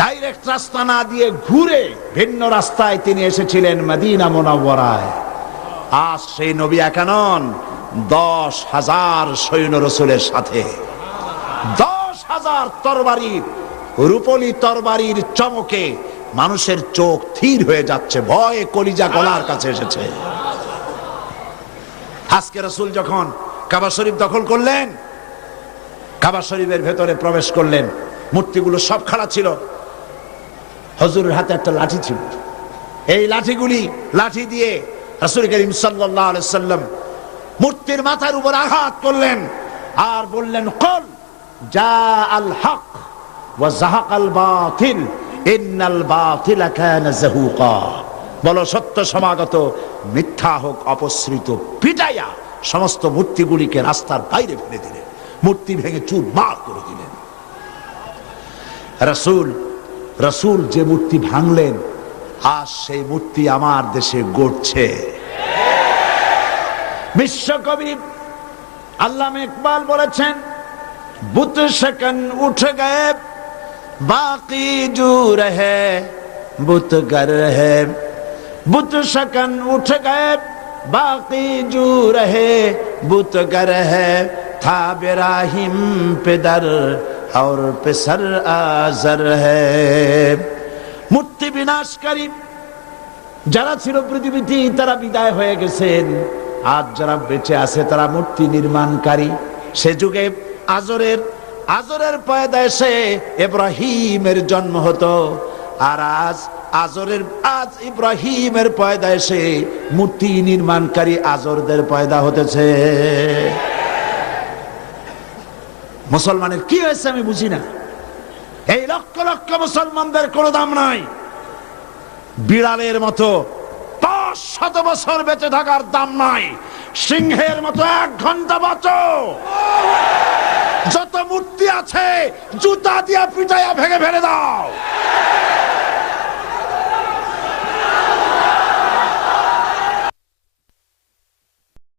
ডাইরেক্ট রাস্তা না দিয়ে ঘুরে ভিন্ন রাস্তায় তিনি এসেছিলেন মদিনা মুনাওয়ারায়। আজ সেই নবী একা নন, 10,000 সৈন্য রাসূলের সাথে, 10,000 তরবারির, রূপলি তরবারির চমকে মানুষের চোখ থির হয়ে যাচ্ছে, ভয়ে কলিজা গলার কাছে এসেছে। আজকে রাসূল যখন কাবা শরীফ দখল করলেন, কাবা শরীফের ভেতরে প্রবেশ করলেন, মূর্তিগুলো সব খাড়া ছিল, হুজুরের হাতে একটা লাঠি ছিল। এই লাঠি দিয়ে রাসূল করিম সাল্লাল্লাহু আলাইহি সাল্লাম মূর্তির মাথার উপর আঘাত করলেন আর বললেন, কুল জা আল হক ওয়া যাহাকাল বাতিল ইন্নাল বাতিলা কানা যাহুকা। বলো সত্য সমাগত, মিথ্যা হোক অপসৃত। পিটাইয়া সমস্ত মূর্তিগুলিকে রাস্তার বাইরে ফেলে দিলেন, মূর্তি ভেঙে চুরমার করে দিলেন। রাসূল যে মূর্তি ভাঙলেন, আজ সেই মূর্তি আমার দেশে গড়ছে। বিশ্বকবি আল্লামা ইকবাল বলেছেন, বুত शकन उठ गए बाकी जो रहे बुत गर है, बुत शकन उठ गए बाकी जो रहे बुत गर है, था बिराहिम पिदर और पिसर आजर है। মূর্তি বিনাশকারী যারা ছিল পৃথিবীতে, তারা বিদায় হয়ে গেছেন। আজ যারা বেঁচে আছে তারা মূর্তি নির্মাণকারী। সে যুগে আজরের পয়দায় ইব্রাহিমের জন্ম হতো, আর আজ ইব্রাহিমের পয়দায় মূর্তি নির্মাণকারী আজরদের পয়দা হতেছে। মুসলমানের কি হয়েছে আমি বুঝি না। এই লক্ষ লক্ষ মুসলমানদের কোনো দাম নাই। বিড়ালের মতো 500 বছর বেঁচে থাকার দাম নাই। সিংহের মতো 1 ঘন্টা বাঁচো। যত মূর্তি আছে জুতা দিয়া পিটাইয়া ভেঙে ফেলে দাও।